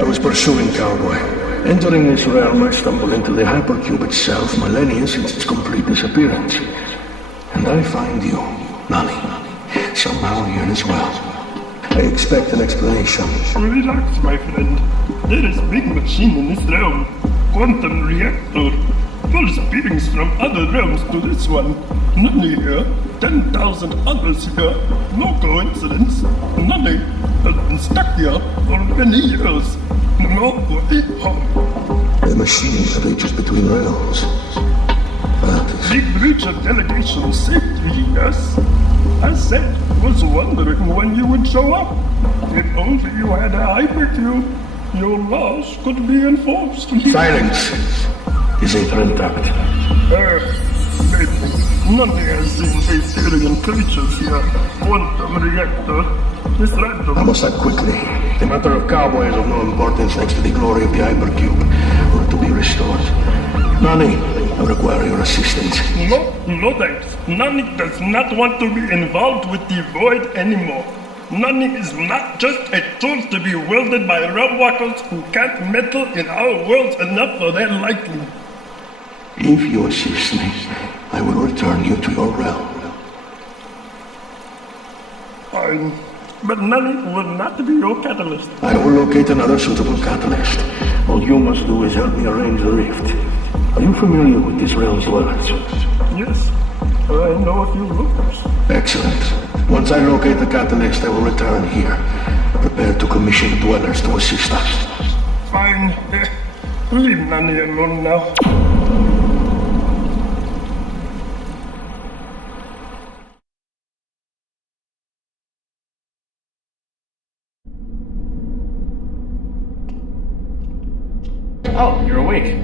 I was pursuing Cowboy. Entering this realm, I stumbled into the hypercube itself, millennia since its complete disappearance. And I find you, Nani, somehow here as well. I expect an explanation. Relax, my friend. There is big machine in this realm. Quantum reactor. Pulse beings from other realms to this one. Nani here. 10,000 others here. No coincidence. Nani has been stuck here for many years. No way home. The machine reaches between realms. Big breach of delegation safety, yes? I said, was wondering when you would show up. If only you had a hypercube, your laws could be enforced. Silence! Is Aether intact? Maybe. Nothing has seen alien creatures here. Quantum reactor. It's random. I must act quickly. The matter of Cowboy is of no importance next to the glory of the hypercube. Were to be restored. Nani, I require your assistance. No thanks. Nani does not want to be involved with the void anymore. Nani is not just a tool to be wielded by realm walkers who can't meddle in our worlds enough for their liking. If you assist me, I will return you to your realm. Fine. But Nani will not be your catalyst. I will locate another suitable catalyst. All you must do is help me arrange the rift. Are you familiar with this realm's dwellers? Yes. I know a few locals. Excellent. Once I locate the catalyst, I will return here. Prepare to commission dwellers to assist us. Fine. Leave Nani alone now. Oh, you're awake.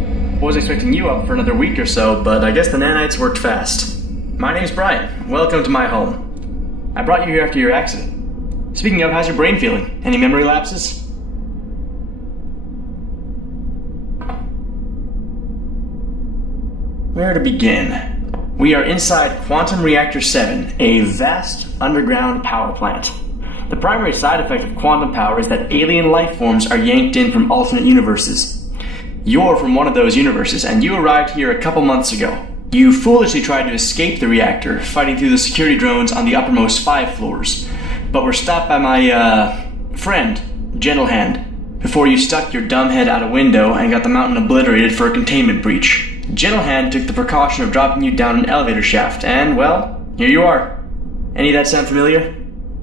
Was expecting you up for another week or so, but I guess the nanites worked fast. My name's Brian. Welcome to my home. I brought you here after your accident. Speaking of, how's your brain feeling? Any memory lapses? Where to begin? We are inside Quantum Reactor 7, a vast underground power plant. The primary side effect of quantum power is that alien life forms are yanked in from alternate universes. You're from one of those universes, and you arrived here a couple months ago. You foolishly tried to escape the reactor, fighting through the security drones on the uppermost 5 floors, but were stopped by my, friend, Gentlehand, before you stuck your dumb head out a window and got the mountain obliterated for a containment breach. Gentlehand took the precaution of dropping you down an elevator shaft, and, well, here you are. Any of that sound familiar?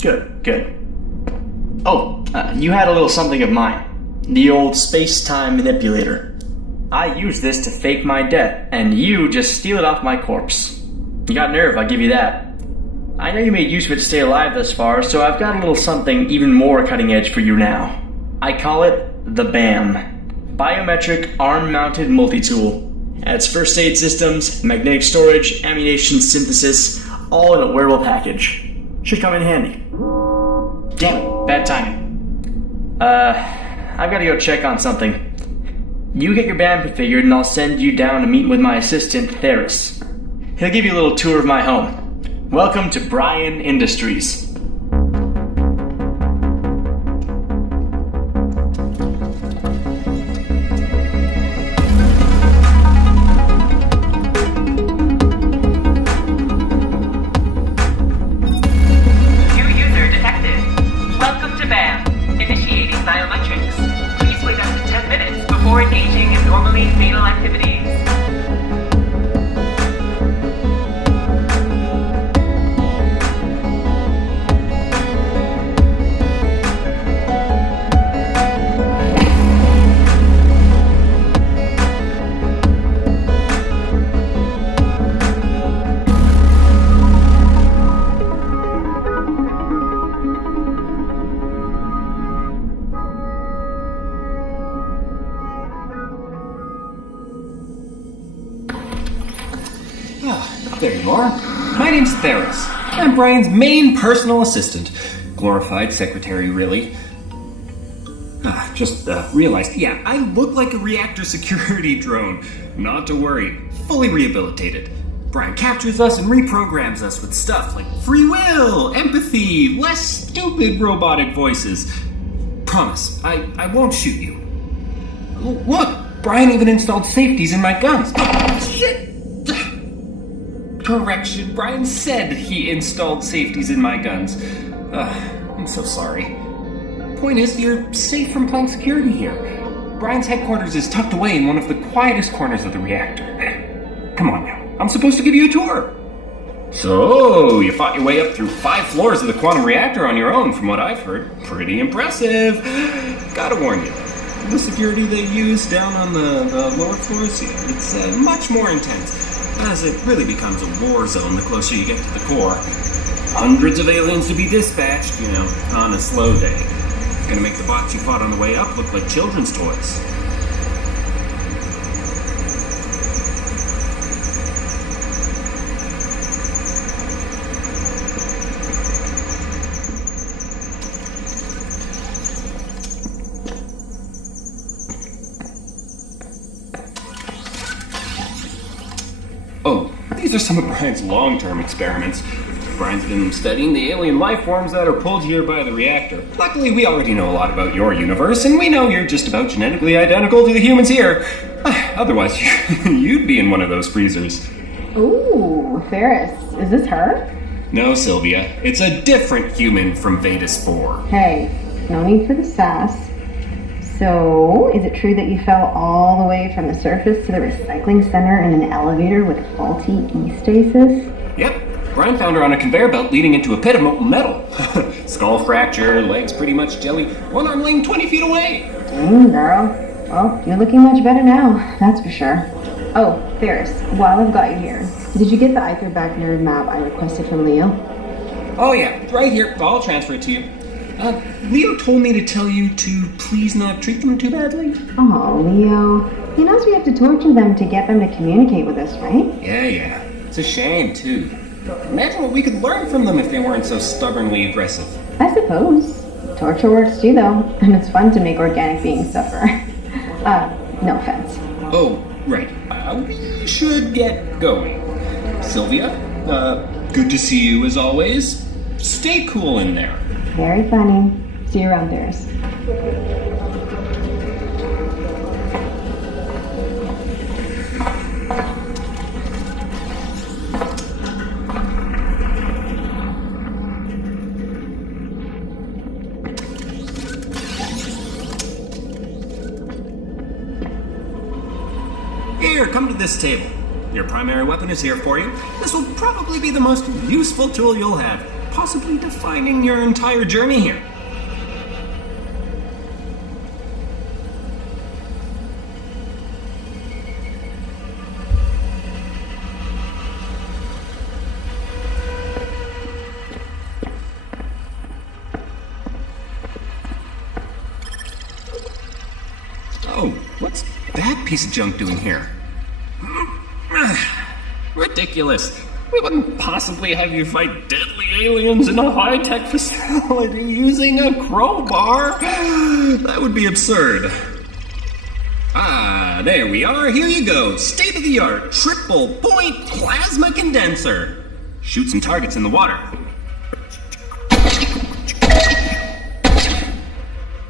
Good. Oh, you had a little something of mine. The old space-time manipulator. I used this to fake my death, and you just steal it off my corpse. You got nerve, I'll give you that. I know you made use of it to stay alive thus far, so I've got a little something even more cutting edge for you now. I call it the BAM. Biometric Arm-Mounted Multi-Tool. It adds first aid systems, magnetic storage, ammunition synthesis, all in a wearable package. Should come in handy. Damn it, bad timing. I've got to go check on something. You get your BAM configured and I'll send you down to meet with my assistant, Theris. He'll give you a little tour of my home. Welcome to Brian Industries. Engaging in normally fatal activities. There you are. My name's Theris. I'm Brian's main personal assistant. Glorified secretary, really. Just realized, yeah, I look like a reactor security drone. Not to worry, fully rehabilitated. Brian captures us and reprograms us with stuff like free will, empathy, less stupid robotic voices. Promise, I won't shoot you. Look, Brian even installed safeties in my guns. Oh, shit! Correction, Brian said he installed safeties in my guns. I'm so sorry. Point is, you're safe from playing security here. Brian's headquarters is tucked away in one of the quietest corners of the reactor. Come on now, I'm supposed to give you a tour. So, you fought your way up through 5 floors of the quantum reactor on your own, from what I've heard. Pretty impressive. Gotta warn you, the security they use down on the lower floors here, it's much more intense, as it really becomes a war zone the closer you get to the core. Hundreds of aliens to be dispatched, on a slow day. Gonna make the bots you fought on the way up look like children's toys. Oh, these are some of Brian's long-term experiments. Brian's been studying the alien life forms that are pulled here by the reactor. Luckily, we already know a lot about your universe, and we know you're just about genetically identical to the humans here. Otherwise, you'd be in one of those freezers. Ooh, Ferris. Is this her? No, Sylvia. It's a different human from Vetus 4. Hey, no need for the sass. So, is it true that you fell all the way from the surface to the recycling center in an elevator with faulty E-stasis? Yep. Brian found her on a conveyor belt leading into a pit of molten metal. Skull fracture, legs pretty much jelly, one arm laying 20 feet away. Dang, girl. Well, you're looking much better now, that's for sure. Oh, Ferris, while I've got you here, did you get the Eitherbach nerve map I requested from Leo? Oh yeah, right here. I'll transfer it to you. Leo told me to tell you to please not treat them too badly. Oh, Leo. He knows we have to torture them to get them to communicate with us, right? Yeah. It's a shame, too. Imagine what we could learn from them if they weren't so stubbornly aggressive. I suppose. Torture works too, though, and it's fun to make organic beings suffer. No offense. Oh, right. We should get going. Sylvia, good to see you as always. Stay cool in there. Very funny. See you around, Ferris. Here, come to this table. Your primary weapon is here for you. This will probably be the most useful tool you'll have, possibly defining your entire journey here. Oh, what's that piece of junk doing here? Ridiculous. We wouldn't possibly have you fight deadly aliens in a high-tech facility using a crowbar. That would be absurd. Ah, there we are. Here you go. State-of-the-art triple-point plasma condenser. Shoot some targets in the water.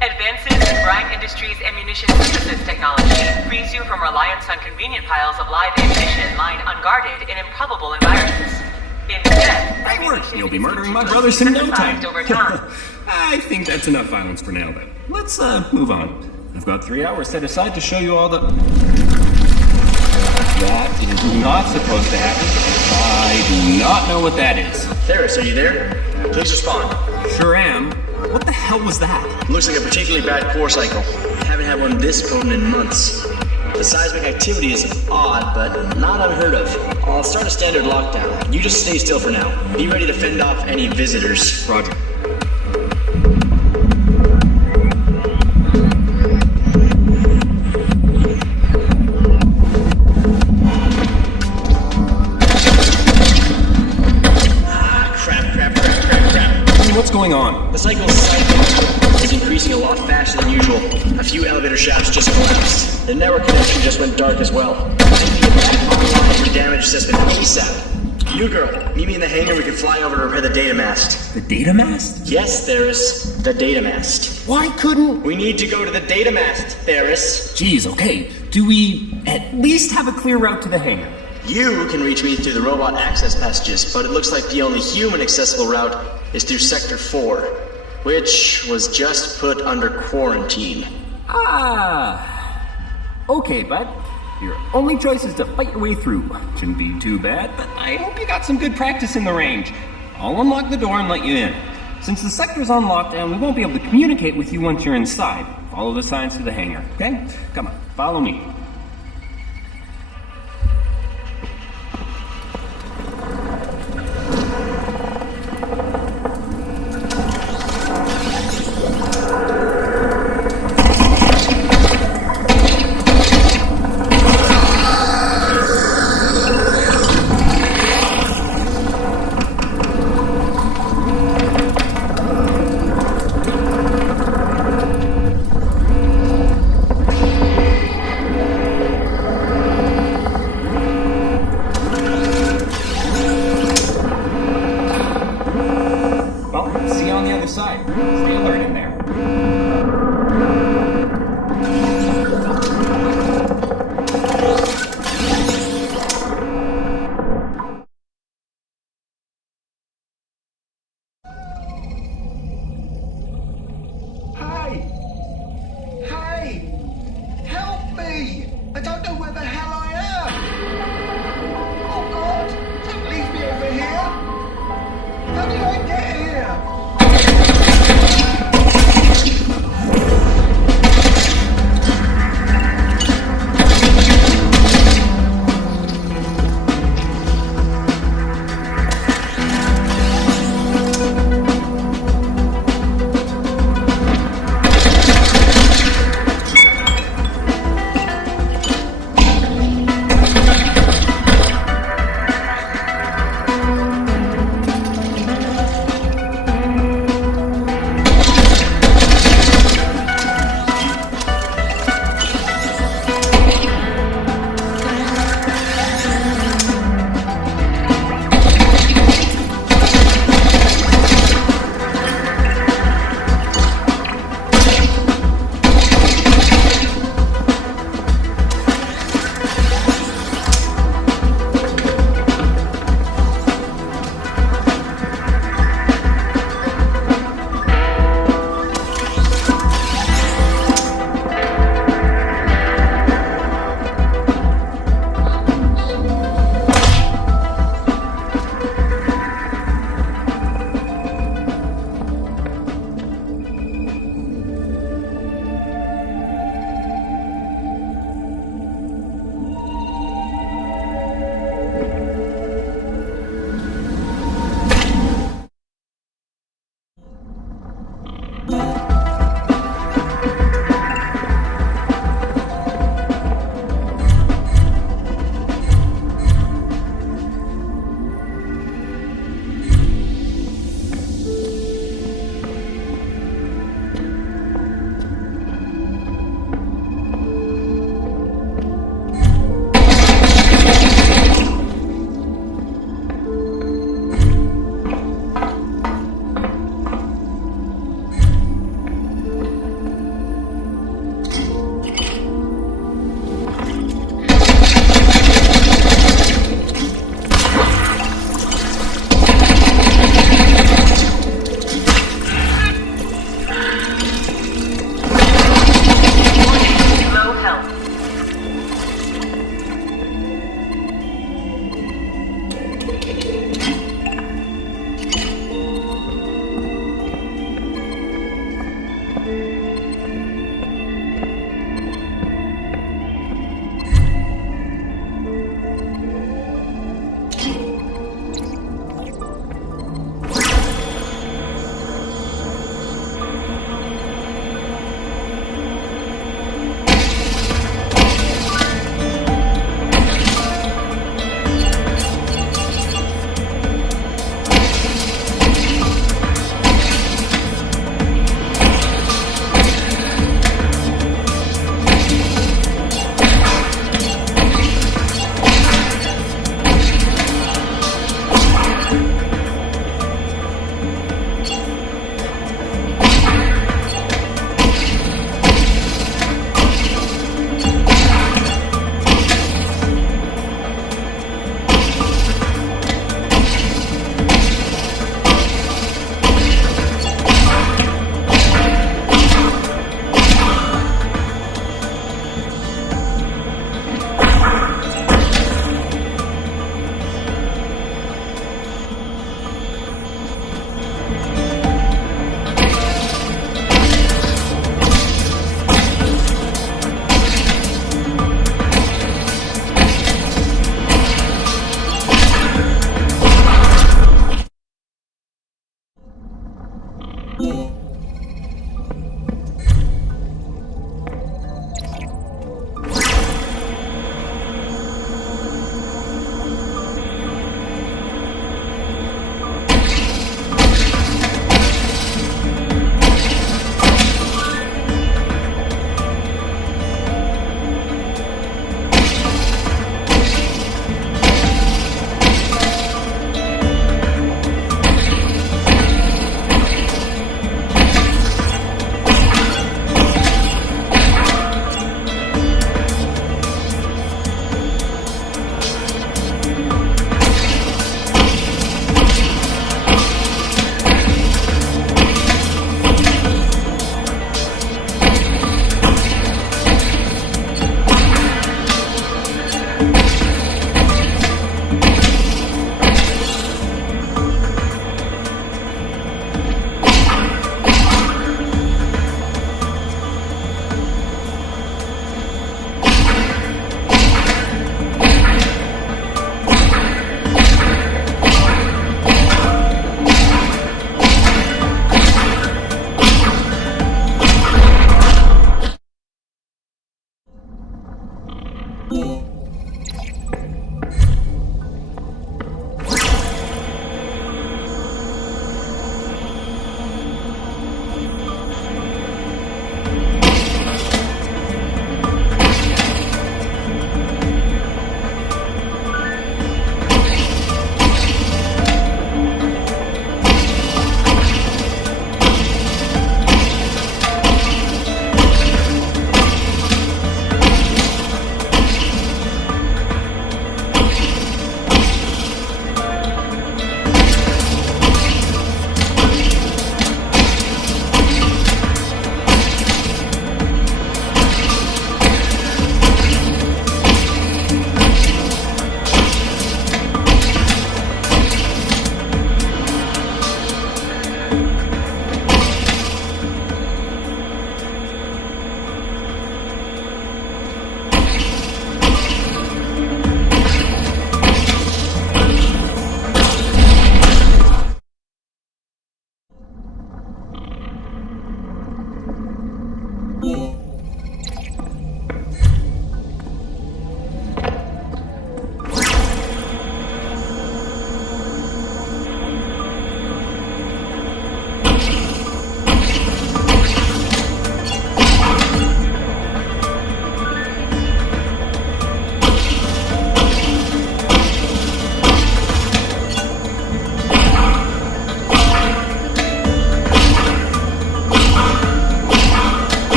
Advances in Brine Industries' ammunition synthesis technology frees you from reliance on convenient piles of live ammunition lying unguarded in improbable environments. Instead, Great work. ammunition You'll be is murdering my synthesized brothers in no time. over time. I think that's enough violence for now, then. Let's move on. I've got 3 hours set aside to show you all the... That is not supposed to happen. I do not know what that is. Theris, are you there? Please respond. Sure am. What the hell was that? Looks like a particularly bad core cycle. Haven't had one this potent in months. The seismic activity is odd, but not unheard of. I'll start a standard lockdown. You just stay still for now. Be ready to fend off any visitors. Roger. just collapsed. The network connection just went dark as well. I need to get back online to the damaged system ASAP. You girl, meet me in the hangar. We can fly over to repair the data mast. The data mast? Yes, Theris. The data mast. Why couldn't... We need to go to the data mast, Theris. Geez, okay. Do we at least have a clear route to the hangar? You can reach me through the robot access passages, but it looks like the only human accessible route is through Sector 4, which was just put under quarantine. Okay, bud. Your only choice is to fight your way through. Shouldn't be too bad, but I hope you got some good practice in the range. I'll unlock the door and let you in. Since the sector's on lockdown, we won't be able to communicate with you once you're inside. Follow the signs to the hangar, okay? Come on, follow me.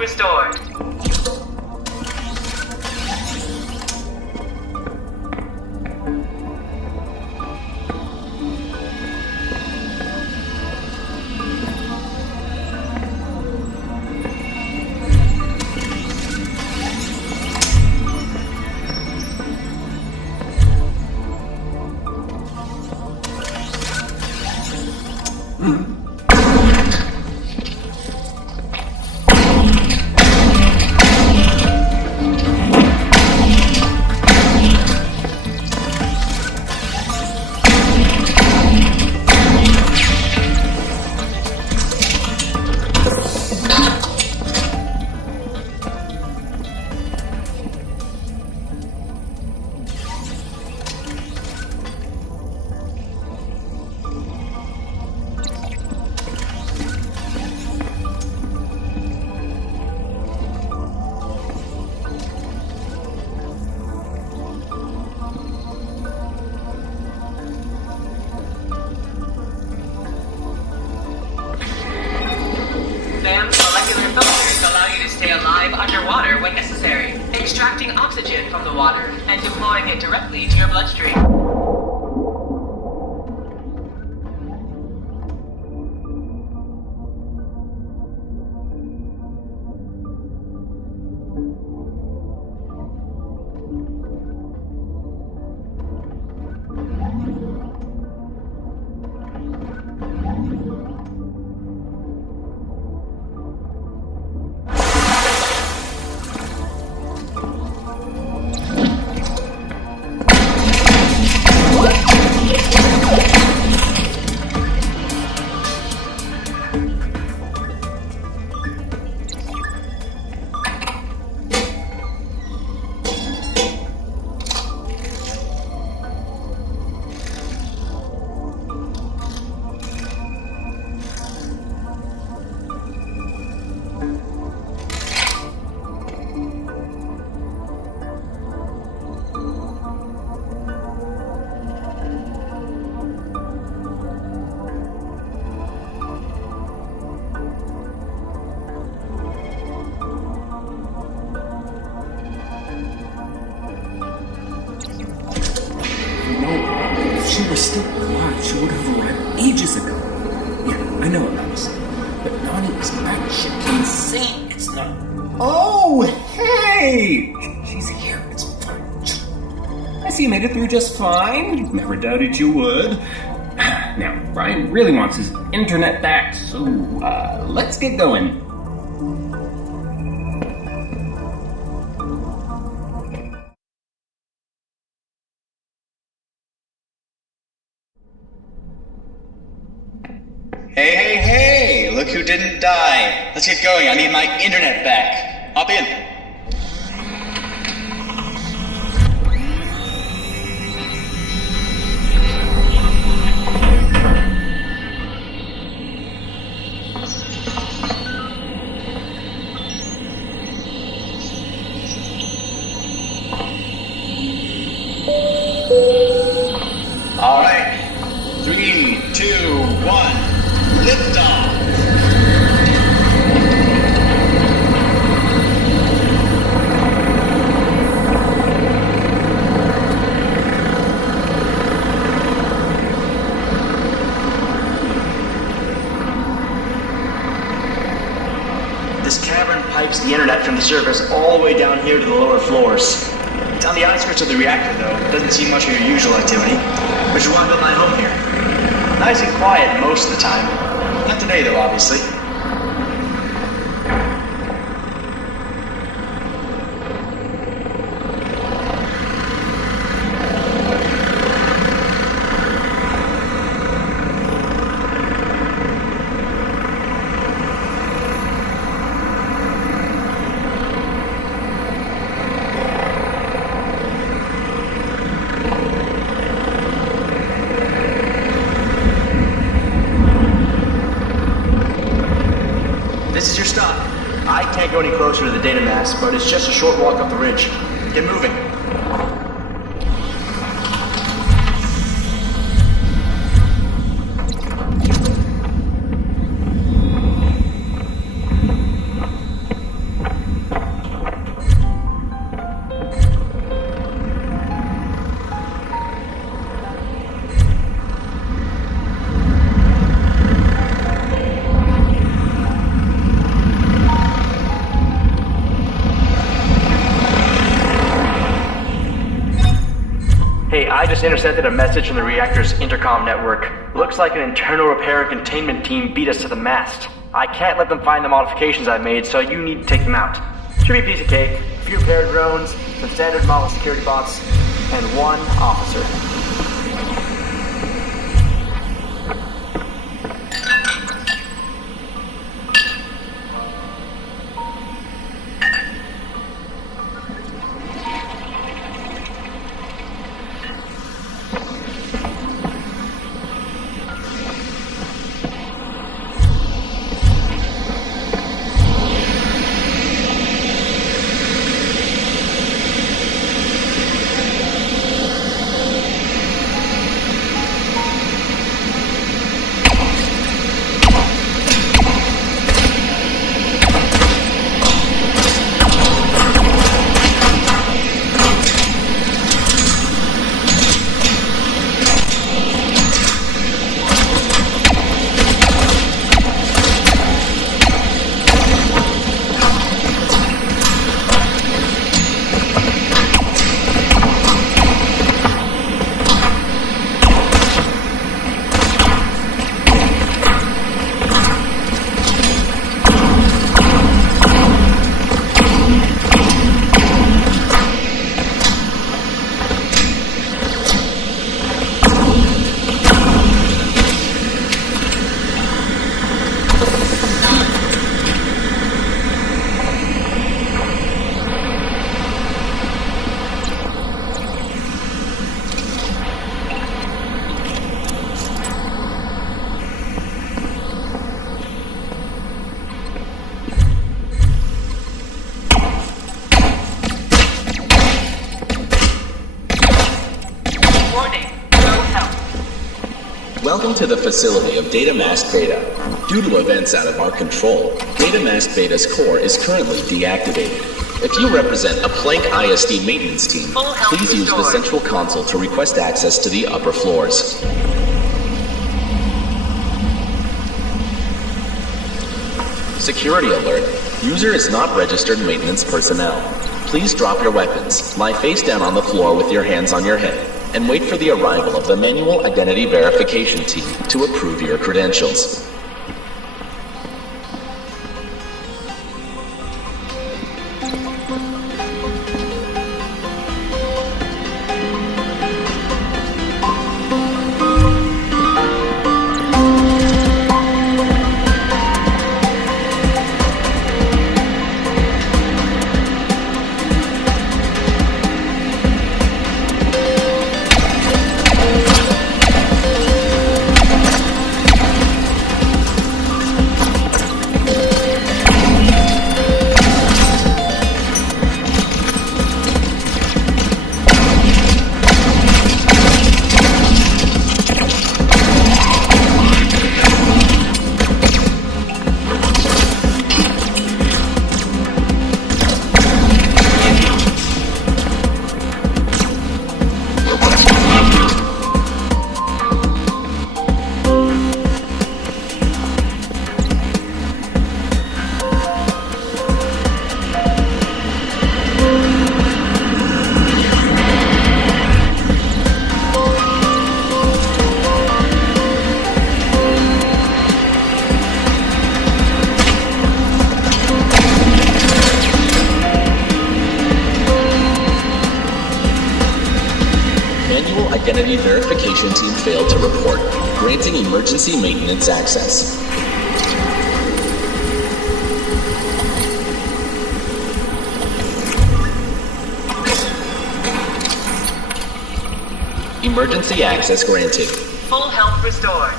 restored. Advanced molecular filters allow you to stay alive underwater when necessary, extracting oxygen from the water and deploying it directly to your bloodstream. If she were still alive, she would have arrived ages ago. Yeah, I know what I'm saying. But Nani is batshit insane. It's not. Oh, hey! She's here. It's fine. I see you made it through just fine. Never doubted you would. Now, Brian really wants his internet back, so let's get going. Hey, look who didn't die. Let's get going, I need my internet back. Hop in. All right, 3, 2, 1, lift off. This cavern pipes the internet from the surface all the way down here to the lower floors. It's on the outskirts of the reactor, though. It doesn't see much of your usual activity, which is why I built my home here. Nice and quiet most of the time. Not today, though, obviously. This is your stop. I can't go any closer to the data mass, but it's just a short walk up the ridge. Get moving. just intercepted a message from the reactor's intercom network. Looks like an internal repair and containment team beat us to the mast. I can't let them find the modifications I made, so you need to take them out. Should be a piece of cake, a few repaired drones, some standard model security bots, and one officer. Welcome to the facility of Data Mask Beta. Due to events out of our control, Data Mask Beta's core is currently deactivated. If you represent a Planck ISD maintenance team, please use the central console to request access to the upper floors. Security alert. User is not registered maintenance personnel. Please drop your weapons, lie face down on the floor with your hands on your head, and wait for the arrival of the manual identity verification team to approve your credentials. Identity verification team failed to report, granting emergency maintenance access. Emergency access granted. Full health restored.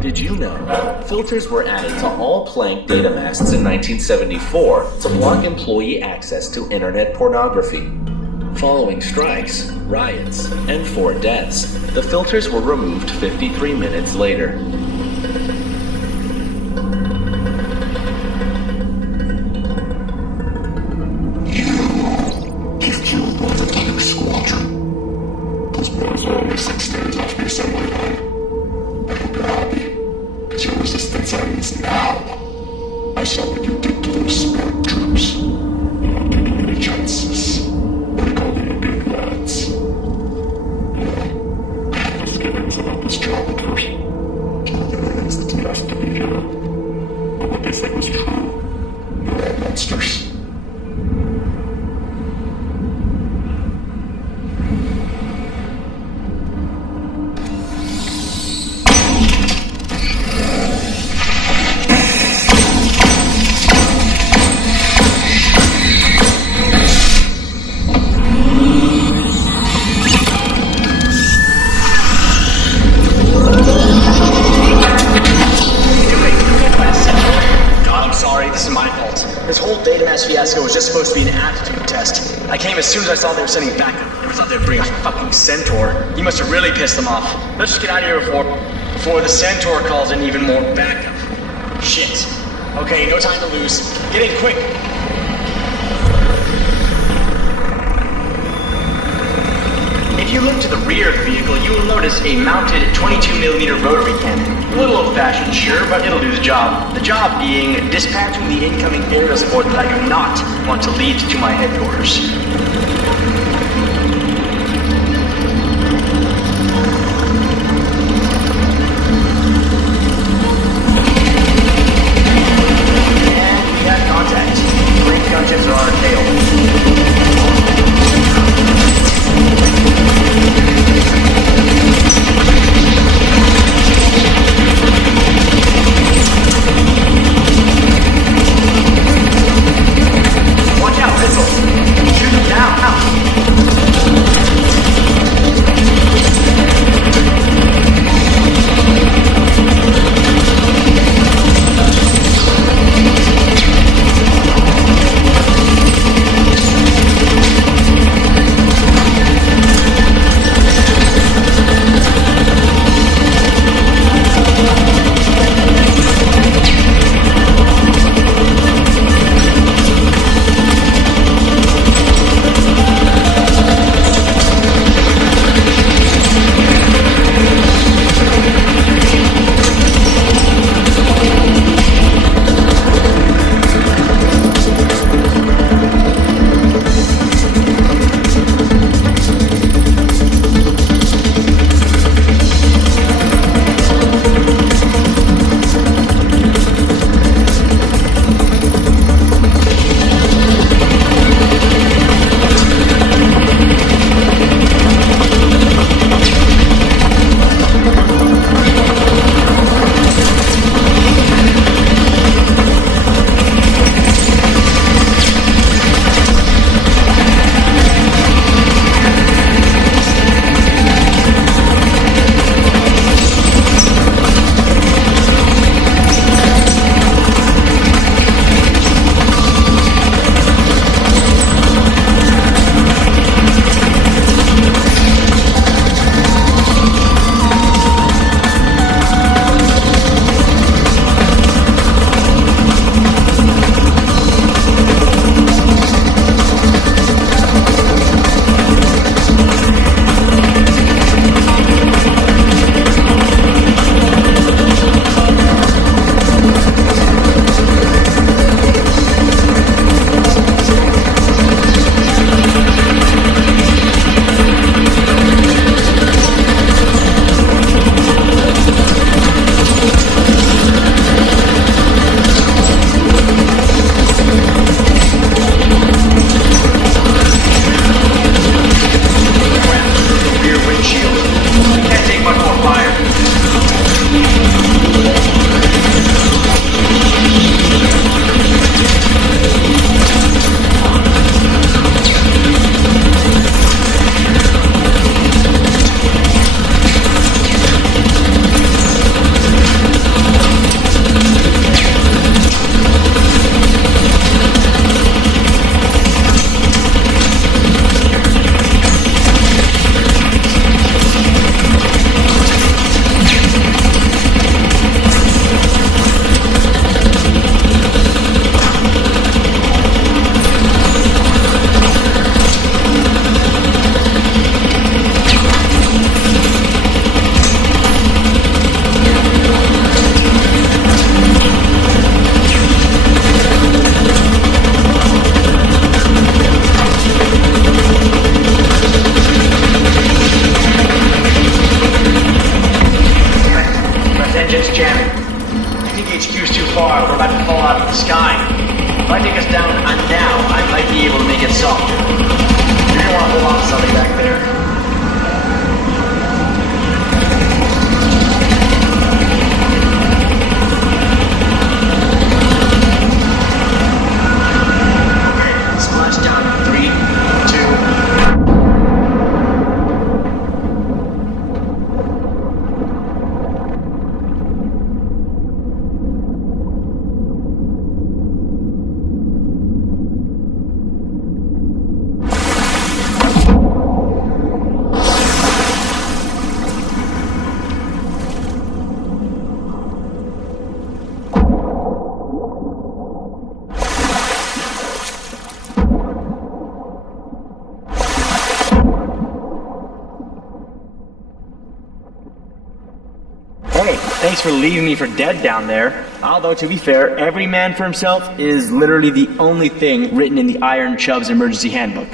Did you know filters were added to all Planck data masks in 1974 to block employee access to internet pornography? Following strikes, riots, and 4 deaths, the filters were removed 53 minutes later. You've killed one of the Vertigo squadron. Those boys are only 6 days off the assembly line. I hope you're happy, because you're resistant. resistance ends now. I saw what you did to those smart troops. Not taking any chances. What do you call them, big lads? Well, let's get into this job first. Kill the aliens that didn't ask to be here. But what they said was true. They're all monsters. Fiasco was just supposed to be an aptitude test. I came as soon as I saw they were sending backup. Never thought they'd bring a fucking centaur. He must have really pissed them off. Let's just get out of here before the centaur calls in even more backup. Shit. Okay, no time to lose. Get in quick. If you look to the rear of the vehicle, you will notice a mounted 22mm rotary cannon. A little old-fashioned, sure, but it'll do the job. The job being dispatching the incoming aerial support that I do not want to lead to my headquarters. And we have contact. Great gunships are on our tail. Watch out, missiles! Shoot them down! HQ's too far. We're about to fall out of the sky. If I take us down now, I might be able to make it softer. You're gonna want to hold on to something back there. Okay, splash down. 3, 2. Hey, thanks for leaving me for dead down there. Although, to be fair, every man for himself is literally the only thing written in the Iron Chubb's emergency handbook.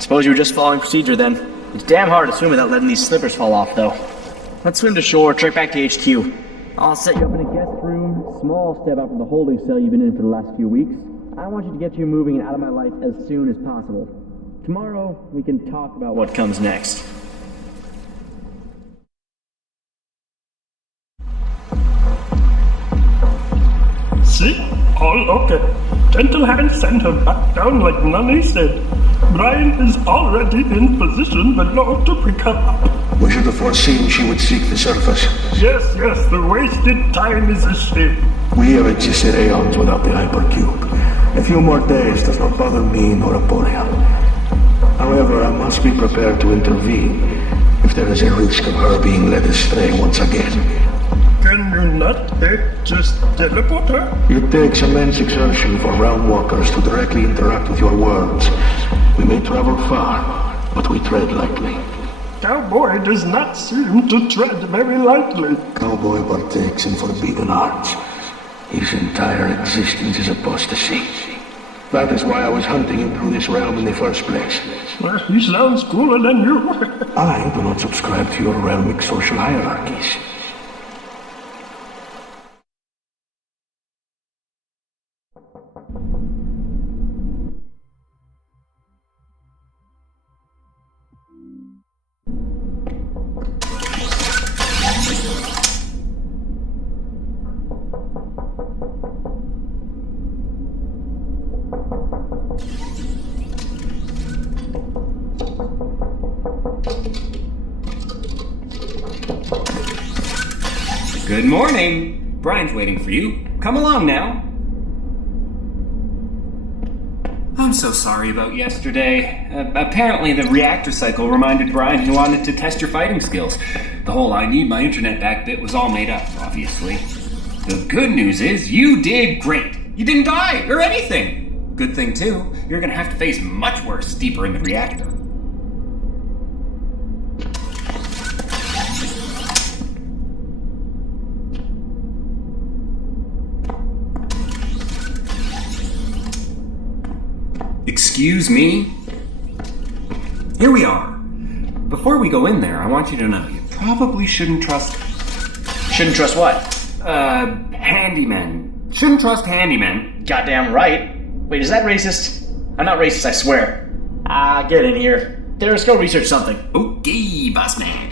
Suppose you were just following procedure then. It's damn hard to swim without letting these slippers fall off, though. Let's swim to shore, trek back to HQ. I'll set you up in a guest room, small step out from the holding cell you've been in for the last few weeks. I want you to get you moving and out of my life as soon as possible. Tomorrow, we can talk about what comes next. See? All okay. Gentle hand sent her back down like Nani said. Brian is already in position below to pick her up. We should have foreseen she would seek the surface. Yes, the wasted time is a shame. We have existed aeons without the hypercube. A few more days does not bother me nor Aporia. However, I must be prepared to intervene if there is a risk of her being led astray once again. Can you not just teleport her? It takes immense exertion for realm walkers to directly interact with your worlds. We may travel far, but we tread lightly. Cowboy does not seem to tread very lightly. Cowboy partakes in forbidden arts. His entire existence is apostasy. That is why I was hunting him through this realm in the first place. Well, he sounds cooler than you. I do not subscribe to your realmic social hierarchies. Good morning. Brian's waiting for you. Come along now. I'm so sorry about yesterday. Apparently the reactor cycle reminded Brian he wanted to test your fighting skills. The whole I need my internet back bit was all made up, obviously. The good news is you did great. You didn't die or anything. Good thing too, you're gonna have to face much worse deeper in the reactor. Excuse me? Here we are. Before we go in there, I want you to know you probably shouldn't trust... Shouldn't trust what? Handymen. Shouldn't trust handymen. Goddamn right. Wait, is that racist? I'm not racist, I swear. Get in here. Let's go research something. Okay, boss man.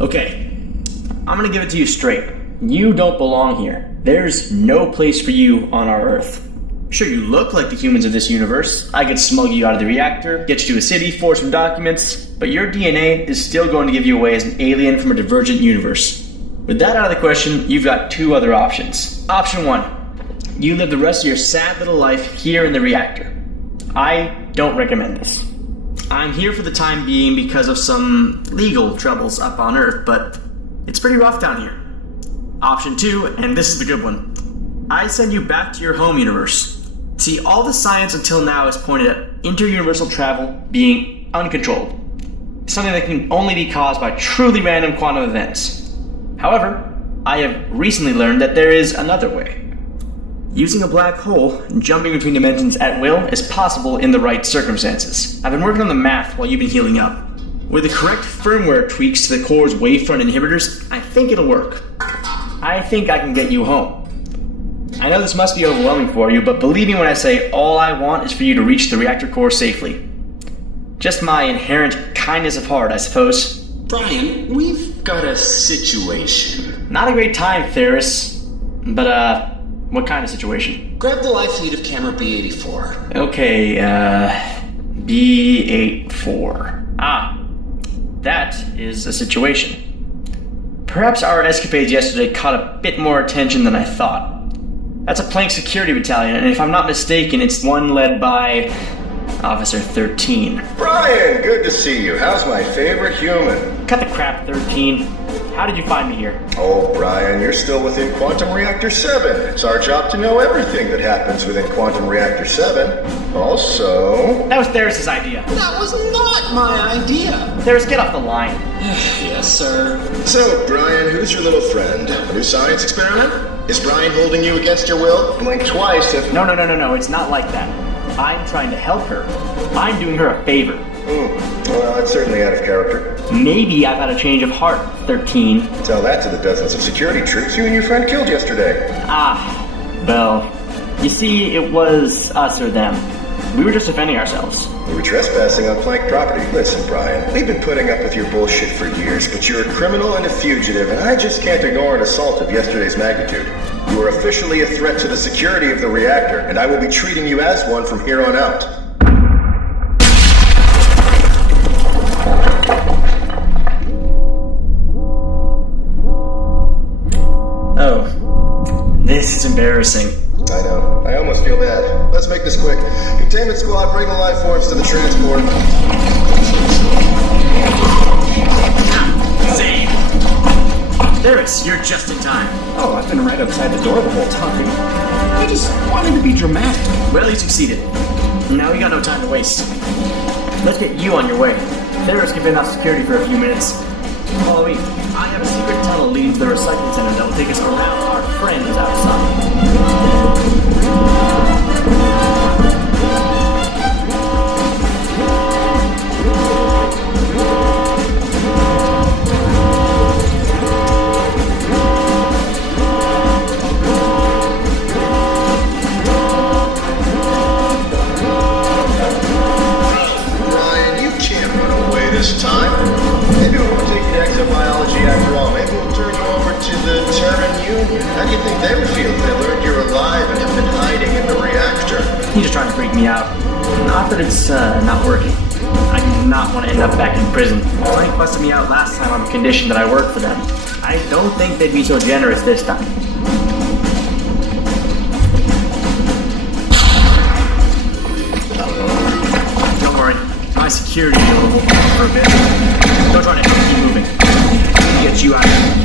Okay, I'm gonna give it to you straight. You don't belong here. There's no place for you on our Earth. Sure, you look like the humans of this universe. I could smuggle you out of the reactor, get you to a city, forge some documents, but your DNA is still going to give you away as an alien from a divergent universe. With that out of the question, you've got two other options. Option one, you live the rest of your sad little life here in the reactor. I don't recommend this. I'm here for the time being because of some legal troubles up on Earth, but it's pretty rough down here. Option two, and this is the good one. I send you back to your home universe. See, all the science until now has pointed at inter-universal travel being uncontrolled. Something that can only be caused by truly random quantum events. However, I have recently learned that there is another way. Using a black hole, jumping between dimensions at will is possible in the right circumstances. I've been working on the math while you've been healing up. With the correct firmware tweaks to the core's wavefront inhibitors, I think it'll work. I think I can get you home. I know this must be overwhelming for you, but believe me when I say all I want is for you to reach the reactor core safely. Just my inherent kindness of heart, I suppose. Brian, we've got a situation. Not a great time, Theris. But, what kind of situation? Grab the live feed of camera B84. Okay, B84. Ah, that is a situation. Perhaps our escapades yesterday caught a bit more attention than I thought. That's a Planck security battalion, and if I'm not mistaken, it's one led by Officer 13. Brian, good to see you. How's my favorite human? Cut the crap, 13. How did you find me here? Oh, Brian, you're still within Quantum Reactor 7. It's our job to know everything that happens within Quantum Reactor 7. Also... That was Theris' idea. That was not my idea. Theris, get off the line. Yes, sir. So, Brian, who's your little friend? A new science experiment? Is Brian holding you against your will? Blink twice if... No, it's not like that. I'm trying to help her. I'm doing her a favor. Well, that's certainly out of character. Maybe I've had a change of heart, 13. Tell that to the dozens of security troops you and your friend killed yesterday. Well, you see, it was us or them. We were just defending ourselves. You were trespassing on Planck property. Listen, Brian, we've been putting up with your bullshit for years, but you're a criminal and a fugitive, and I just can't ignore an assault of yesterday's magnitude. You are officially a threat to the security of the reactor, and I will be treating you as one from here on out. Oh, this is embarrassing. I know. I almost feel bad. Let's make this quick. Containment squad, bring the life forms to the transport. Save! Theris, you're just in time. Oh, I've been right outside the door the whole time. I just wanted to be dramatic. Well, you succeeded. Now we got no time to waste. Let's get you on your way. Theris can fend off security for a few minutes. Follow me. I have a secret tunnel leading to the recycling center that will take us around our friend who's outside. Brian, you can't run away this time. Maybe we'll take you to exobiology after all. Maybe we'll turn you over to the Terran Union. How do you think they would feel if they learned you're alive and have been hiding in the reactor? He's just trying to freak me out. Not that it's not working. I do not want to end up back in prison. Planck busted me out last time on the condition that I work for them. I don't think they'd be so generous this time. Don't worry, my security will hold me for a bit. Don't try to keep moving. Get you out of here.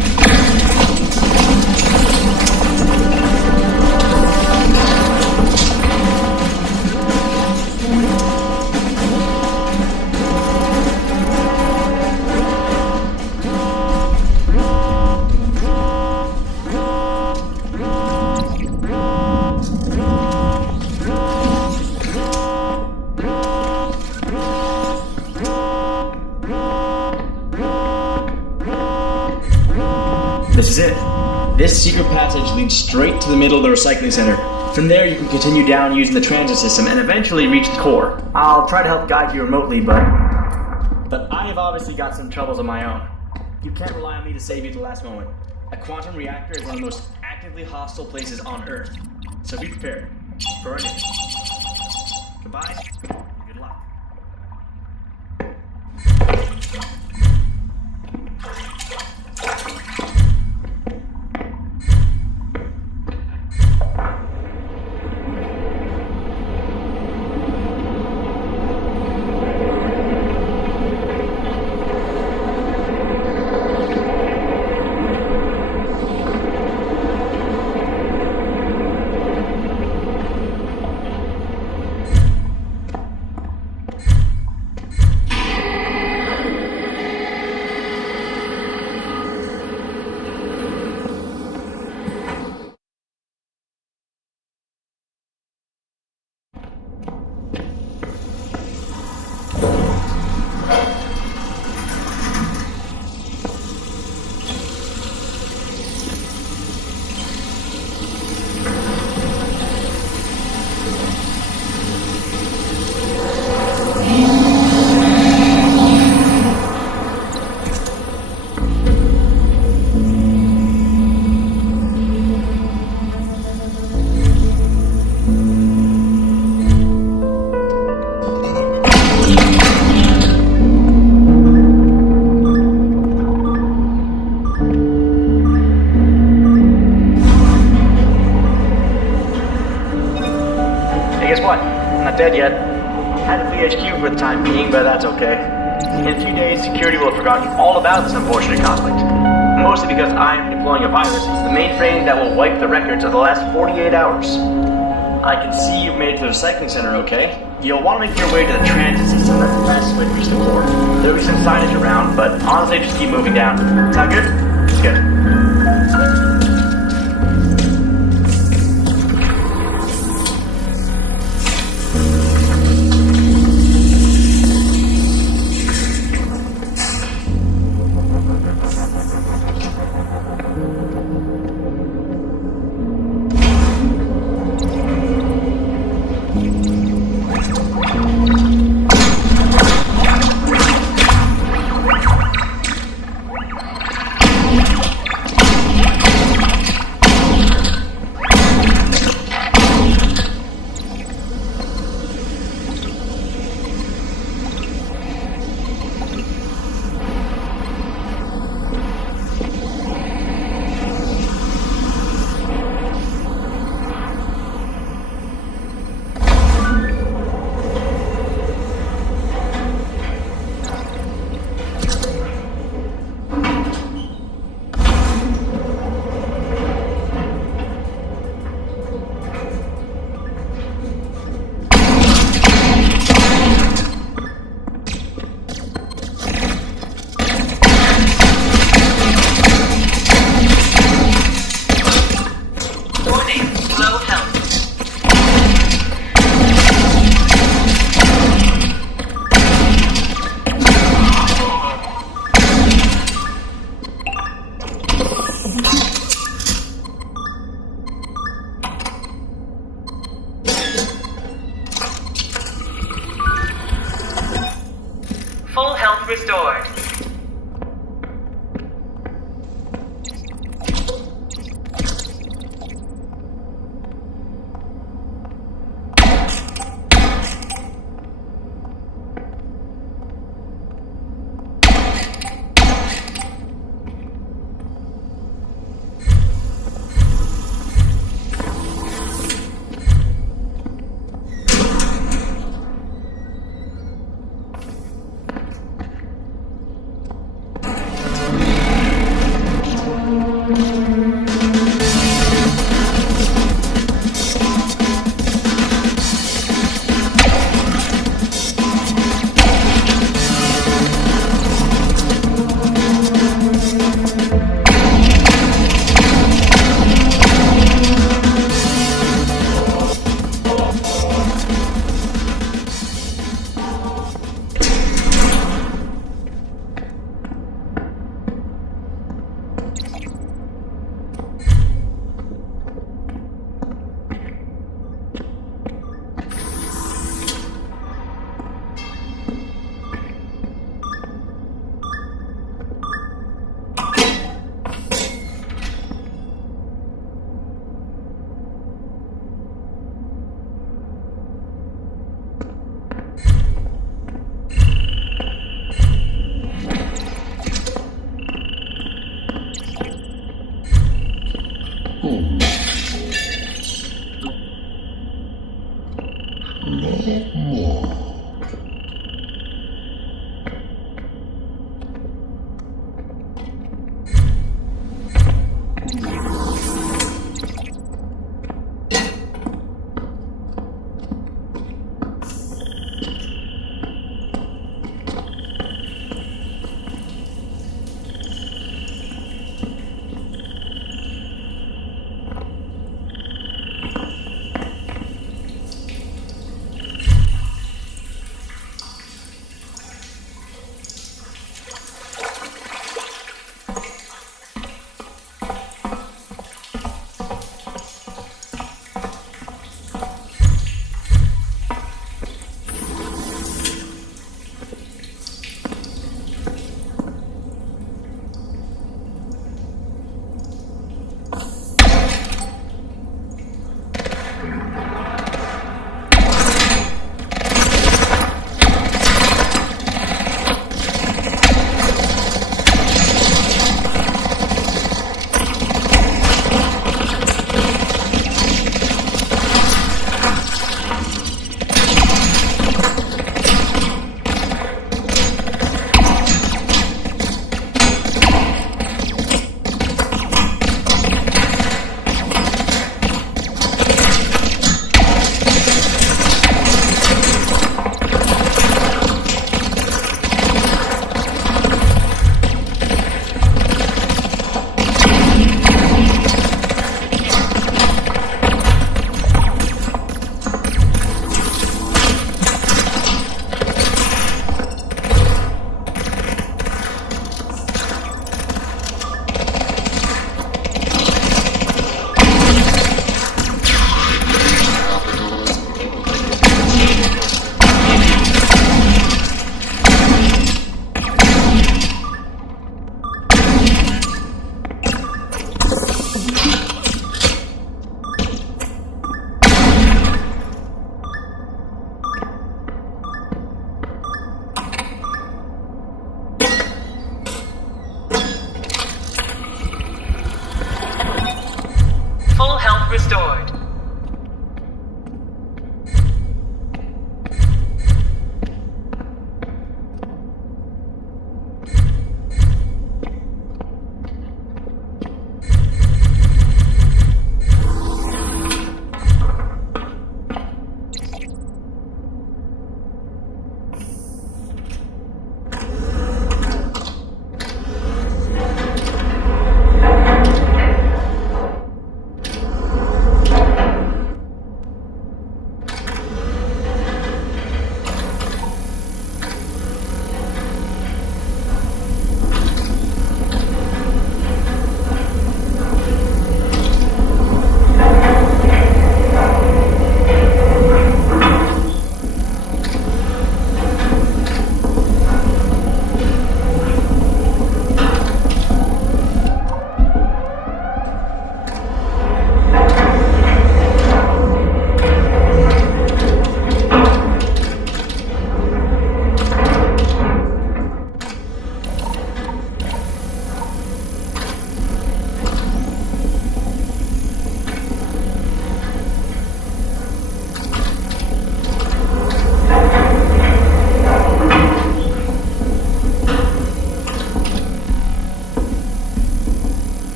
This is it. This secret passage leads straight to the middle of the recycling center. From there, you can continue down using the transit system and eventually reach the core. I'll try to help guide you remotely, but I have obviously got some troubles of my own. You can't rely on me to save you at the last moment. A quantum reactor is one of the most actively hostile places on Earth. So be prepared for anything. Goodbye. Good luck. guess what? I'm not dead yet. Had to flee HQ for the time being, but that's okay. In a few days, security will have forgotten all about this unfortunate conflict. Mostly because I am deploying a virus into the mainframe that will wipe the records of the last 48 hours. I can see you've made it to the recycling center okay. You'll want to make your way to the transit system. That's the fastest way to reach the floor. There'll be some signage around, but honestly, just keep moving down. Sound good? Good. Full health restored.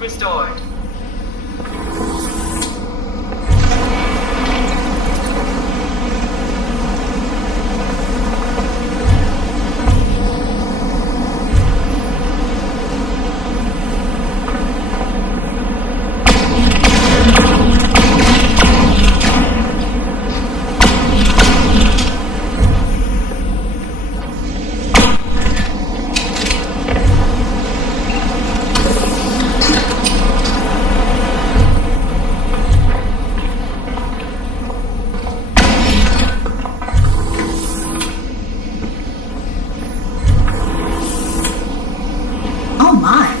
restored. Oh my.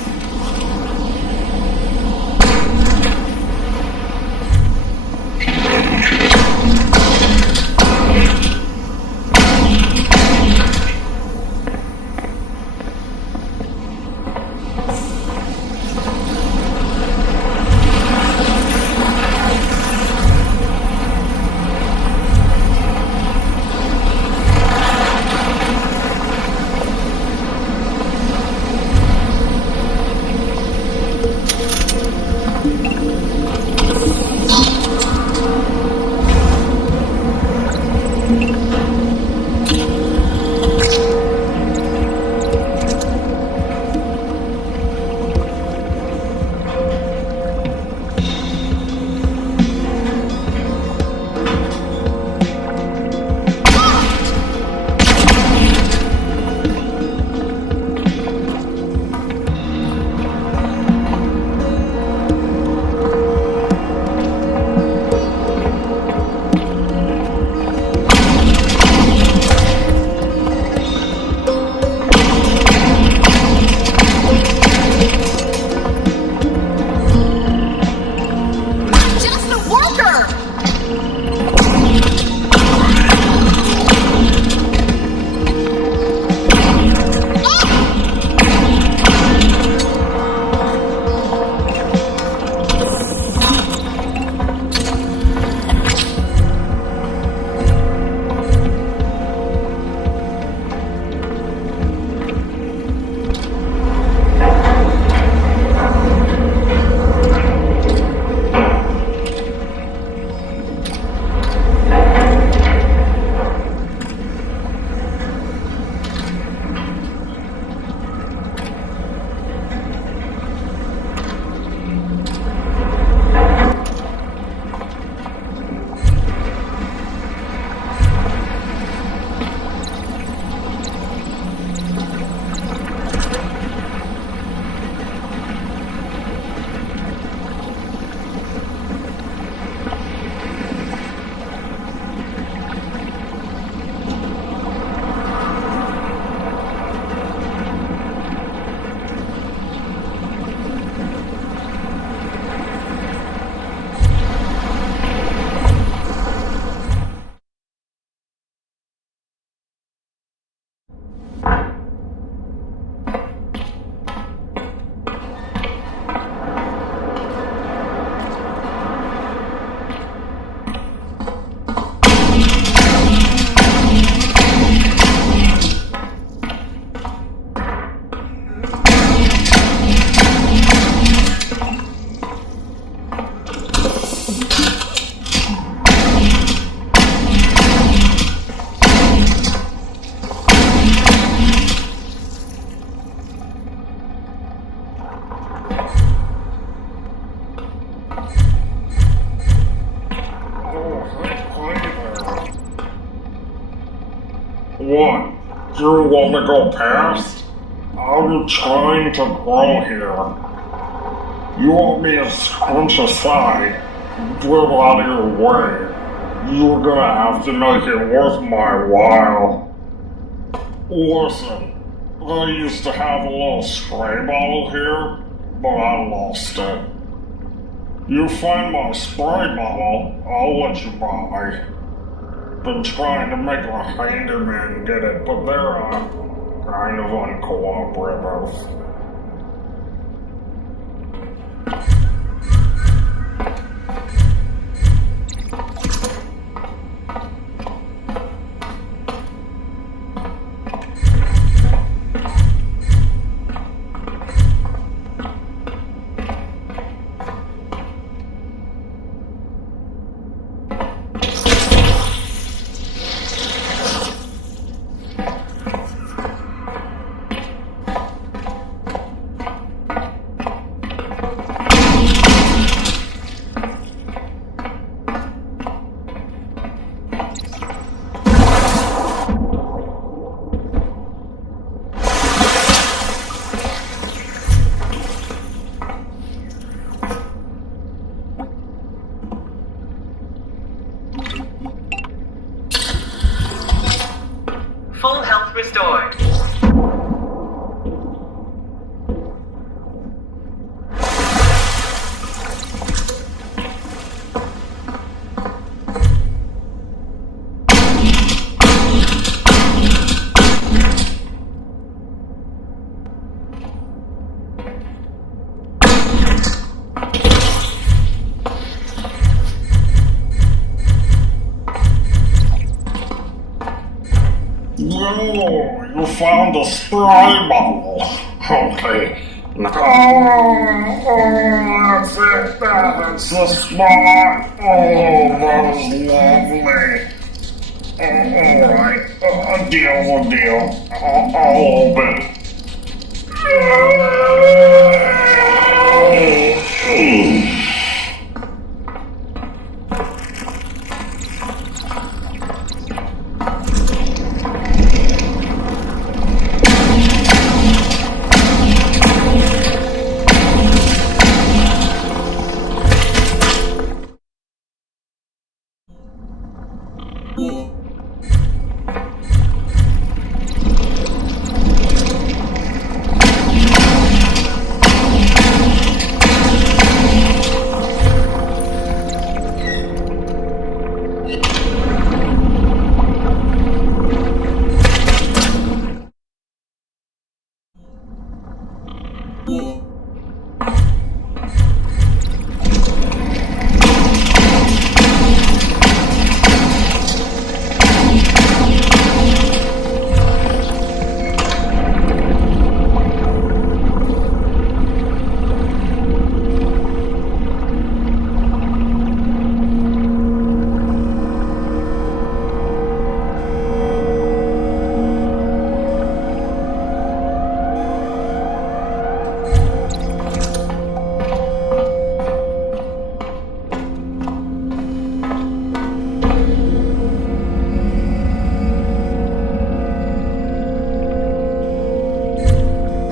What? You want to go past? I'm trying to grow here. You want me to scrunch aside, dribble out of your way. You're gonna have to make it worth my while. Listen, I used to have a little spray bottle here, but I lost it. You find my spray bottle, I'll let you buy. Been trying to make a handyman get it, but they're kind of uncooperative. So, you found a spray bottle. Okay. That's it. That's the spot. Oh, that's lovely. Alright. A deal. I'll open.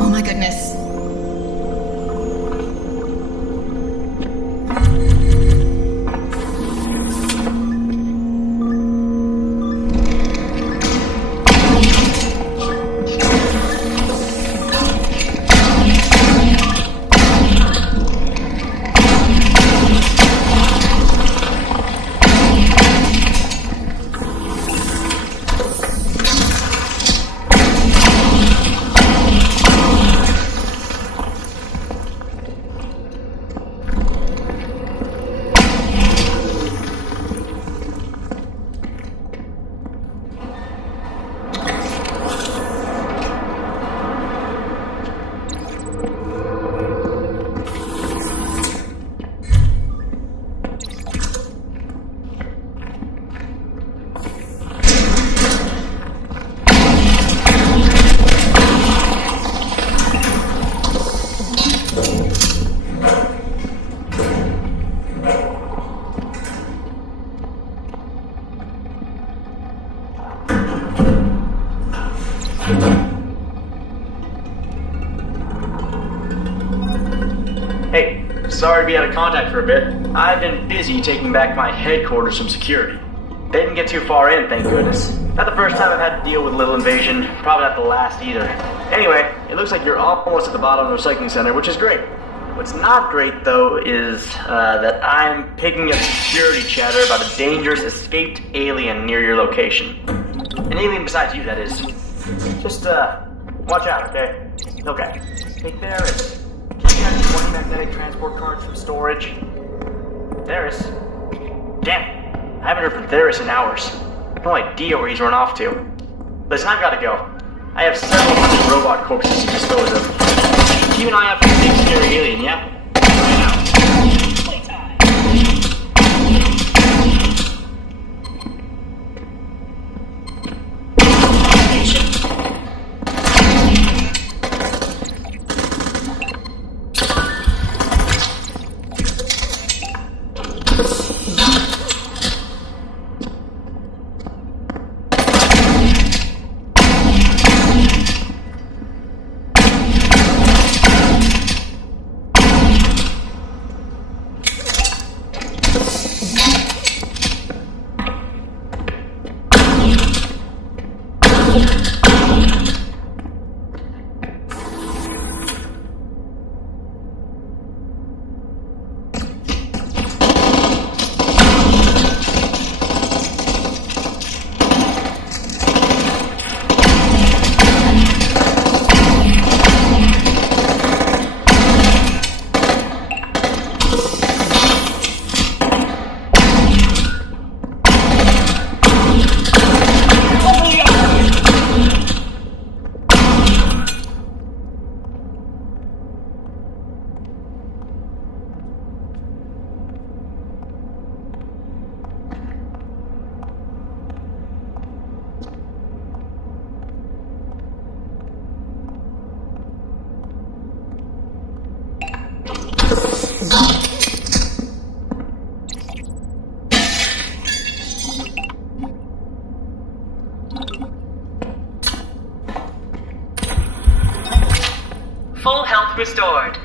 Oh my goodness. Hey, sorry to be out of contact for a bit. I've been busy taking back my headquarters from security. They didn't get too far in, thank goodness. Not the first time I've had to deal with a little invasion, probably not the last either. Anyway, it looks like you're almost at the bottom of the recycling center, which is great. What's not great, though, is that I'm picking up security chatter about a dangerous escaped alien near your location. An alien besides you, that is. Just, watch out, okay? Okay. Hey, Ferris. Can you get 20 magnetic transport cards from storage? Ferris? Damn. I haven't heard from Ferris in hours. No idea where he's run off to. Listen, I've gotta go. I have several hundred robot corpses to dispose of. Keep an eye out for the big scary alien, yeah? Right out. Playtime! Full health restored.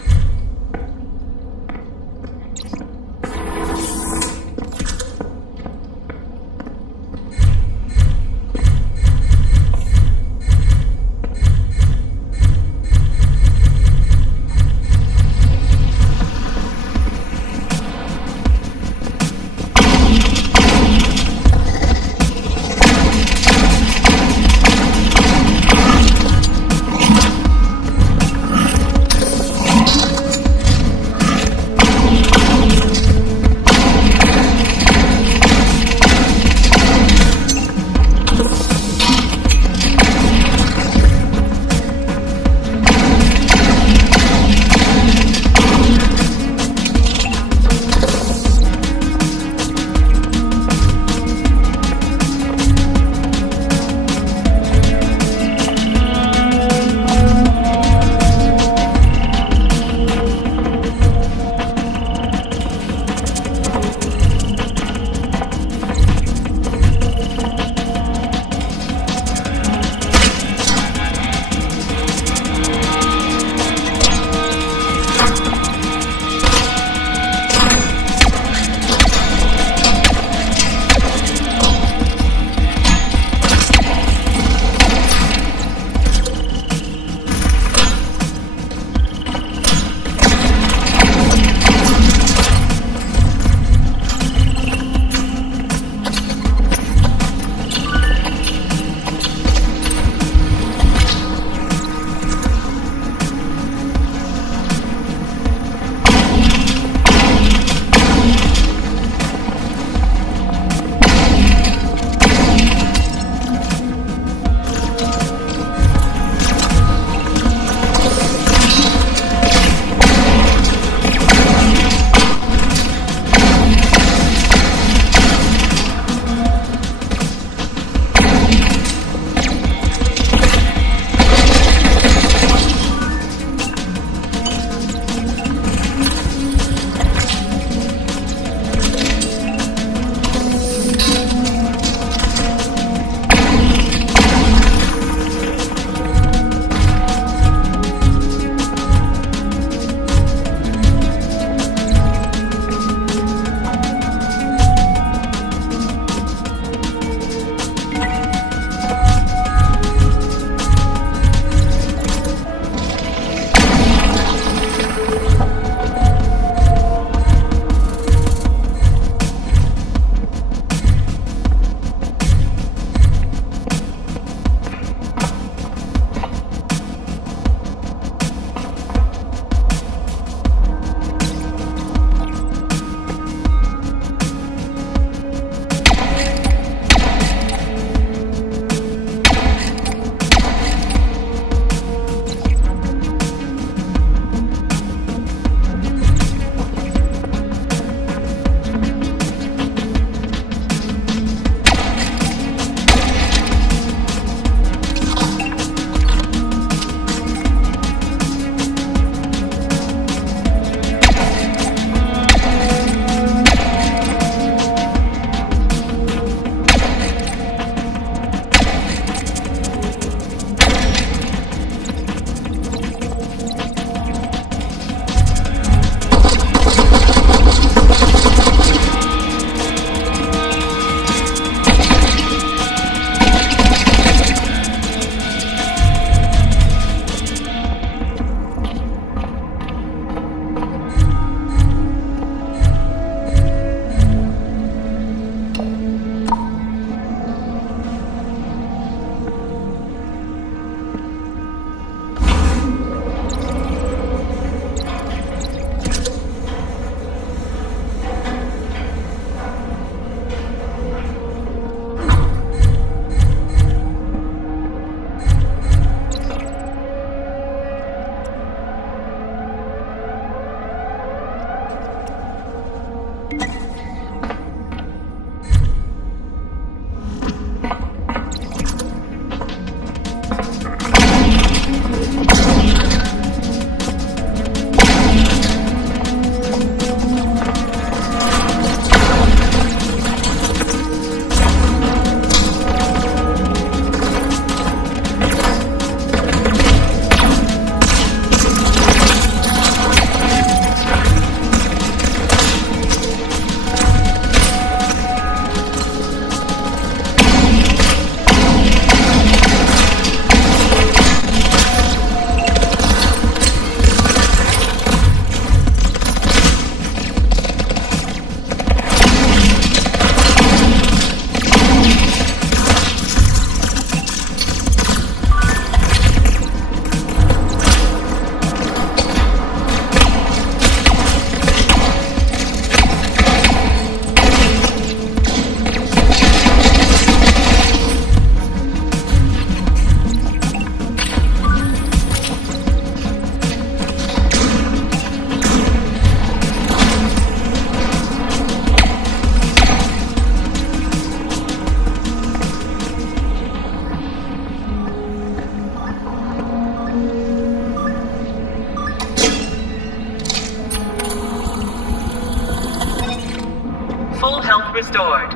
Full health restored.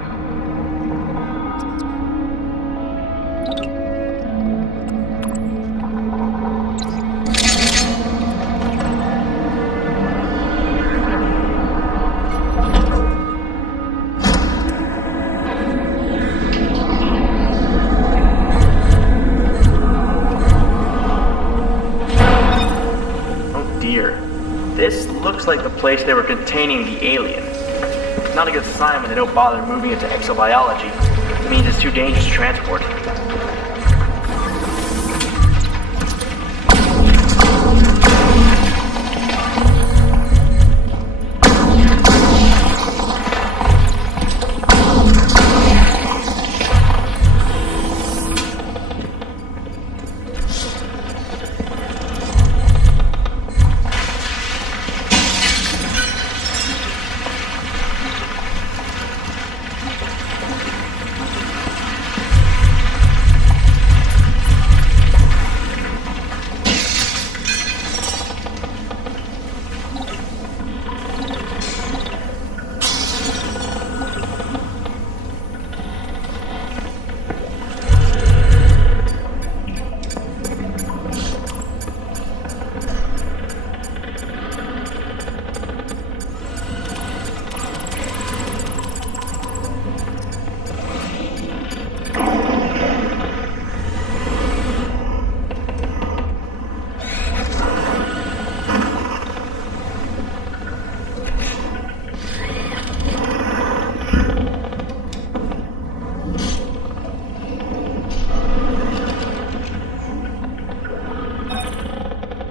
This looks like the place they were containing the alien. Not a good sign when they don't bother moving it to exobiology. It means it's too dangerous to transport.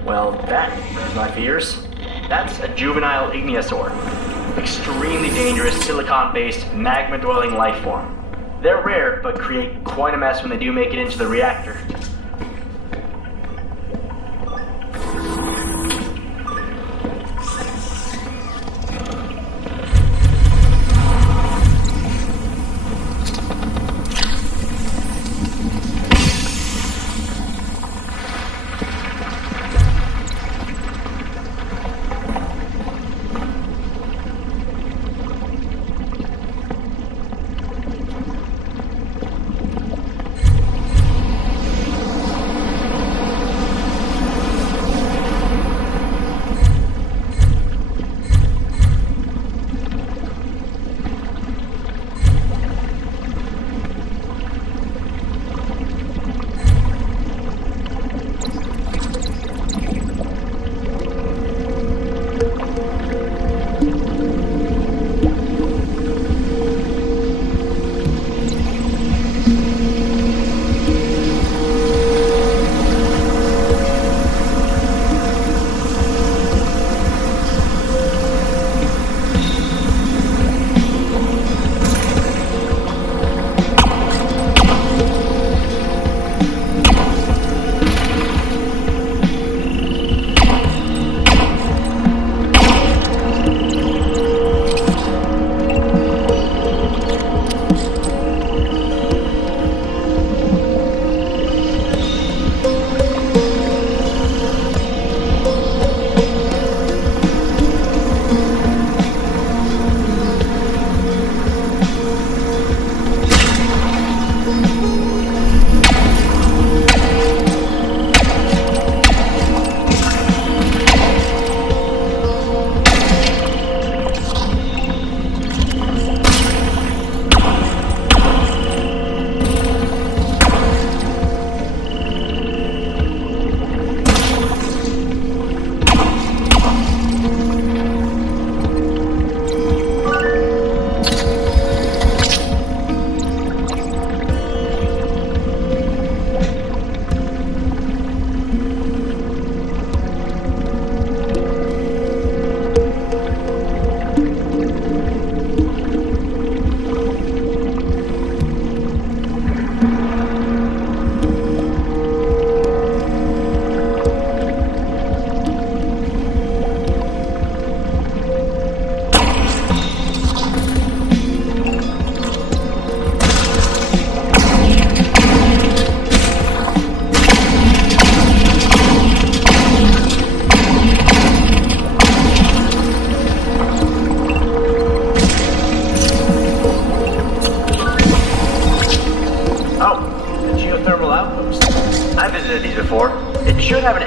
Well, that hurts my fears. That's a juvenile ichneosaur. Extremely dangerous silicon-based magma-dwelling life form. They're rare, but create quite a mess when they do make it into the reactor.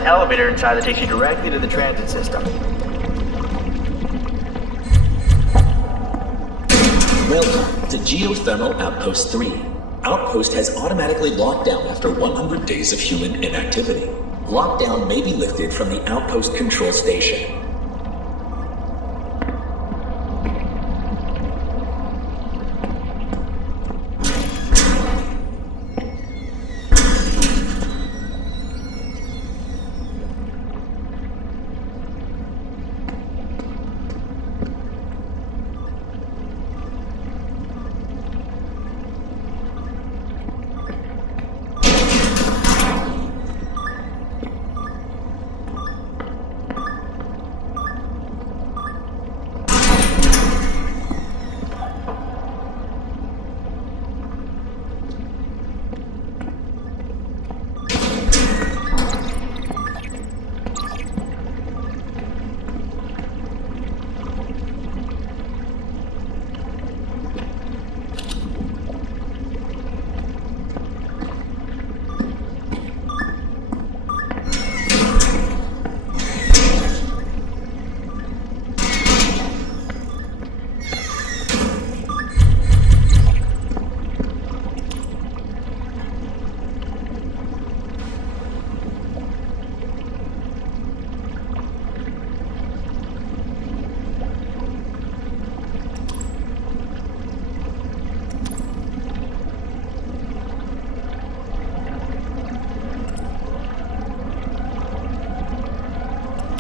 elevator inside that takes you directly to the transit system. Welcome to Geothermal Outpost 3. Outpost has automatically locked down after 100 days of human inactivity. Lockdown may be lifted from the Outpost control station.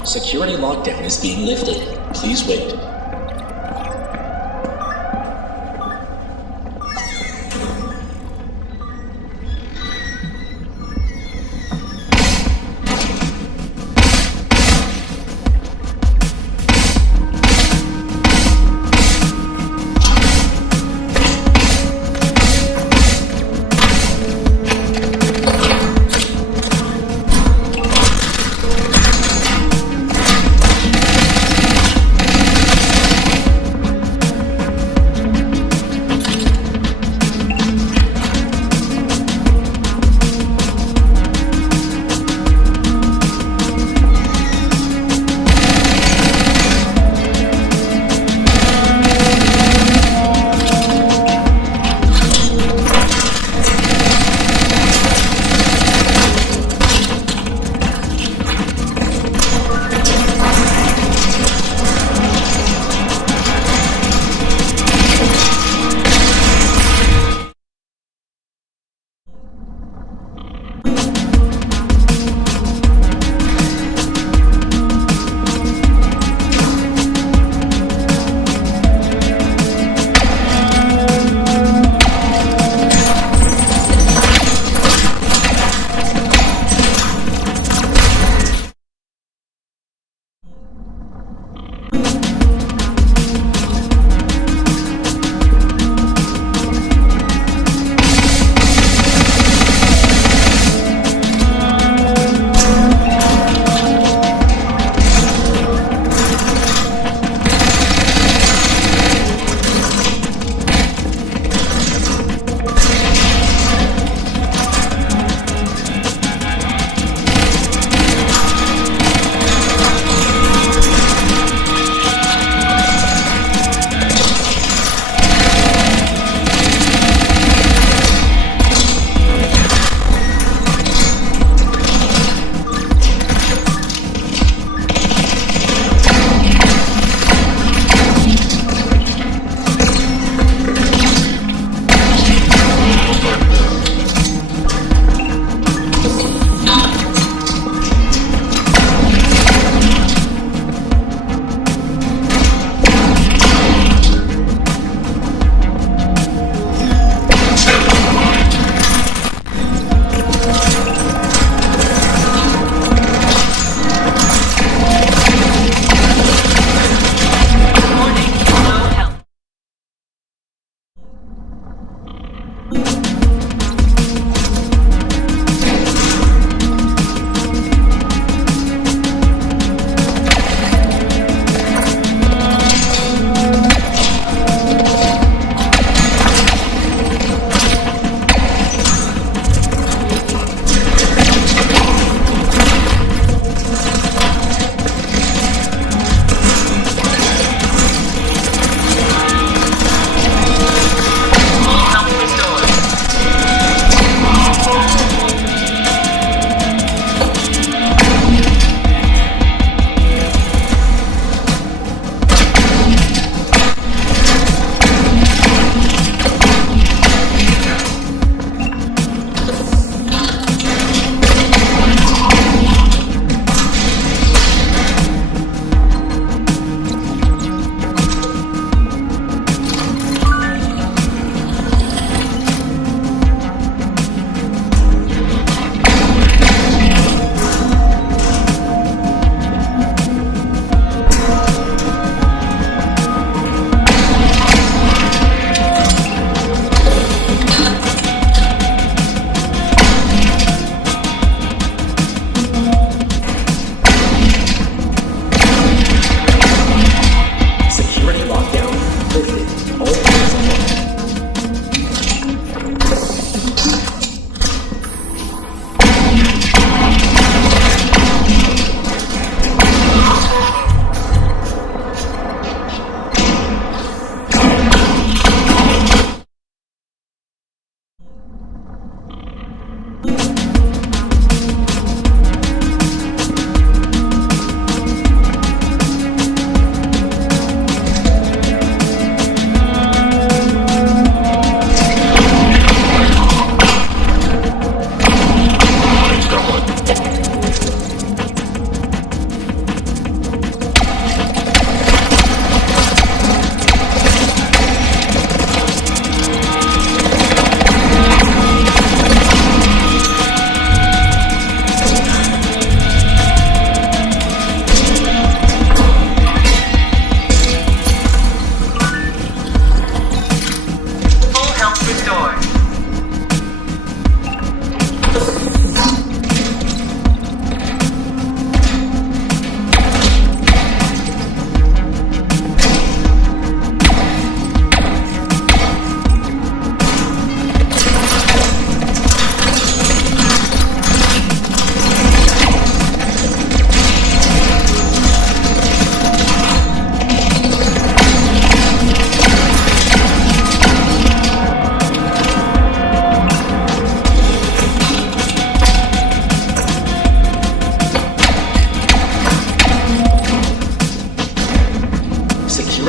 Security lockdown is being lifted. Please wait.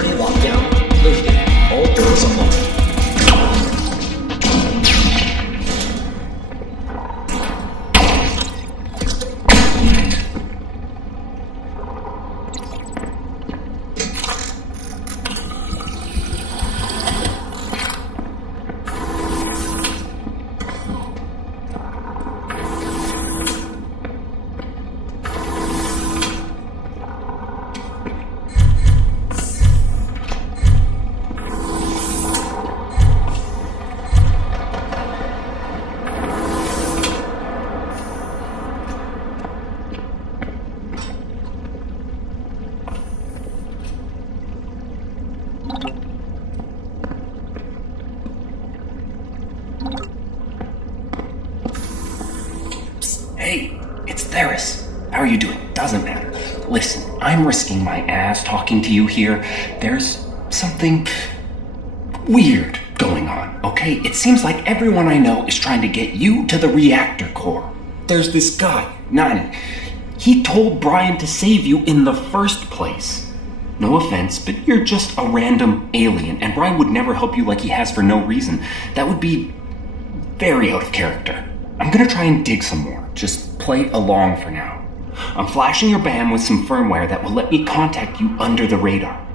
security lockdown lifted. All doors unlocked. Hey, it's Theris. How are you doing? Doesn't matter. Listen, I'm risking my ass talking to you here. There's something weird going on, okay? It seems like everyone I know is trying to get you to the reactor core. There's this guy, Nani. He told Brian to save you in the first place. No offense, but you're just a random alien, and Brian would never help you like he has for no reason. That would be very out of character. I'm gonna try and dig some more. Just play along for now. I'm flashing your BAM with some firmware that will let me contact you under the radar.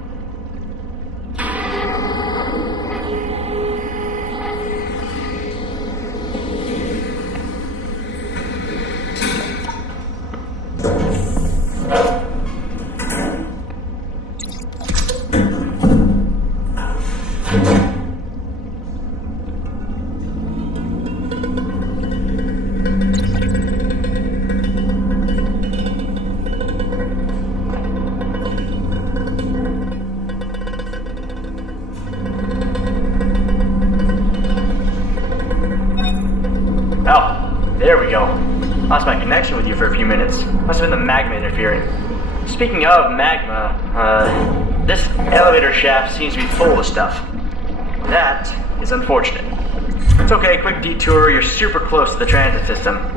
Oh, there we go. Lost my connection with you for a few minutes. Must have been the magma interfering. Speaking of magma, this elevator shaft seems to be full of stuff. That is unfortunate. It's okay, quick detour, you're super close to the transit system.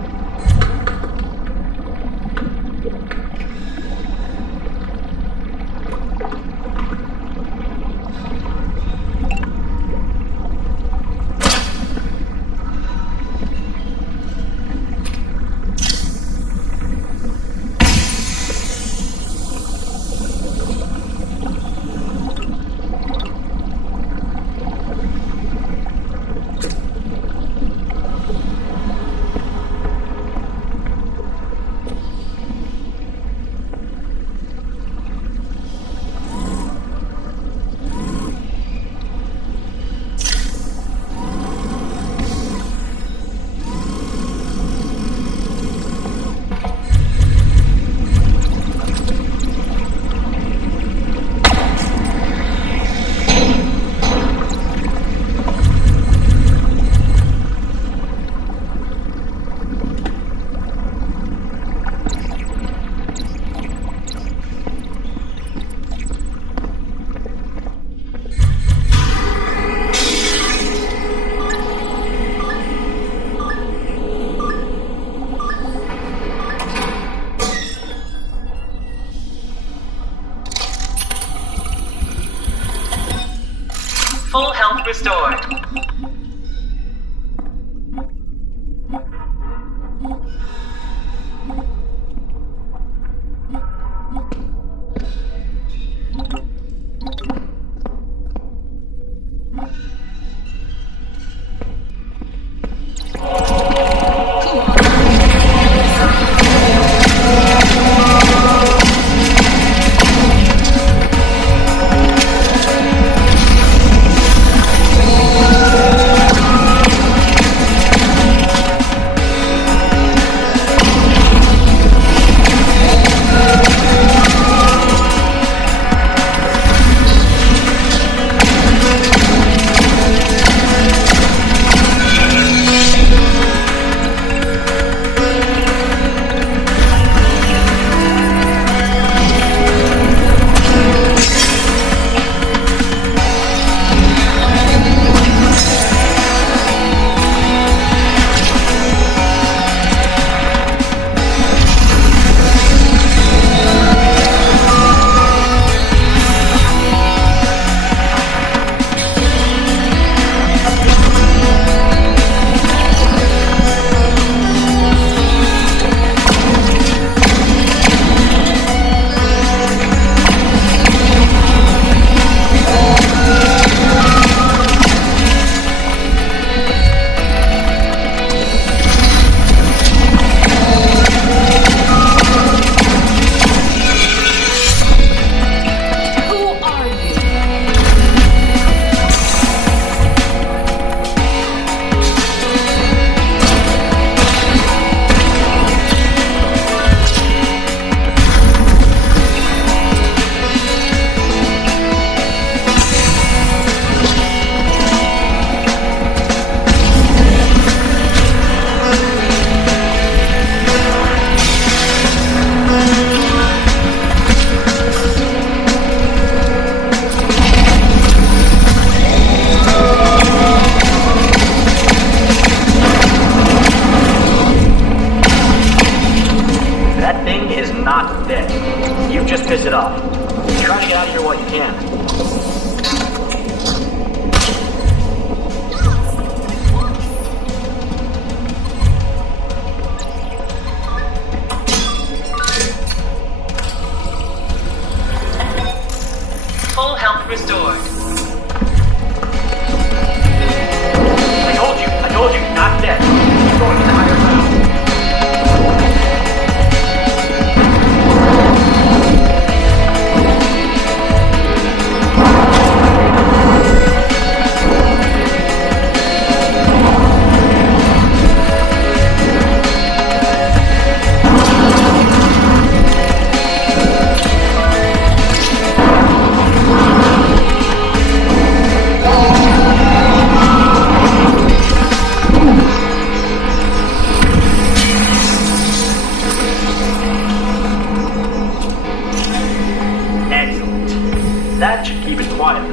Full health restored.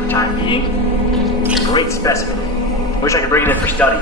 the time being. It's a great specimen. Wish I could bring it in for study.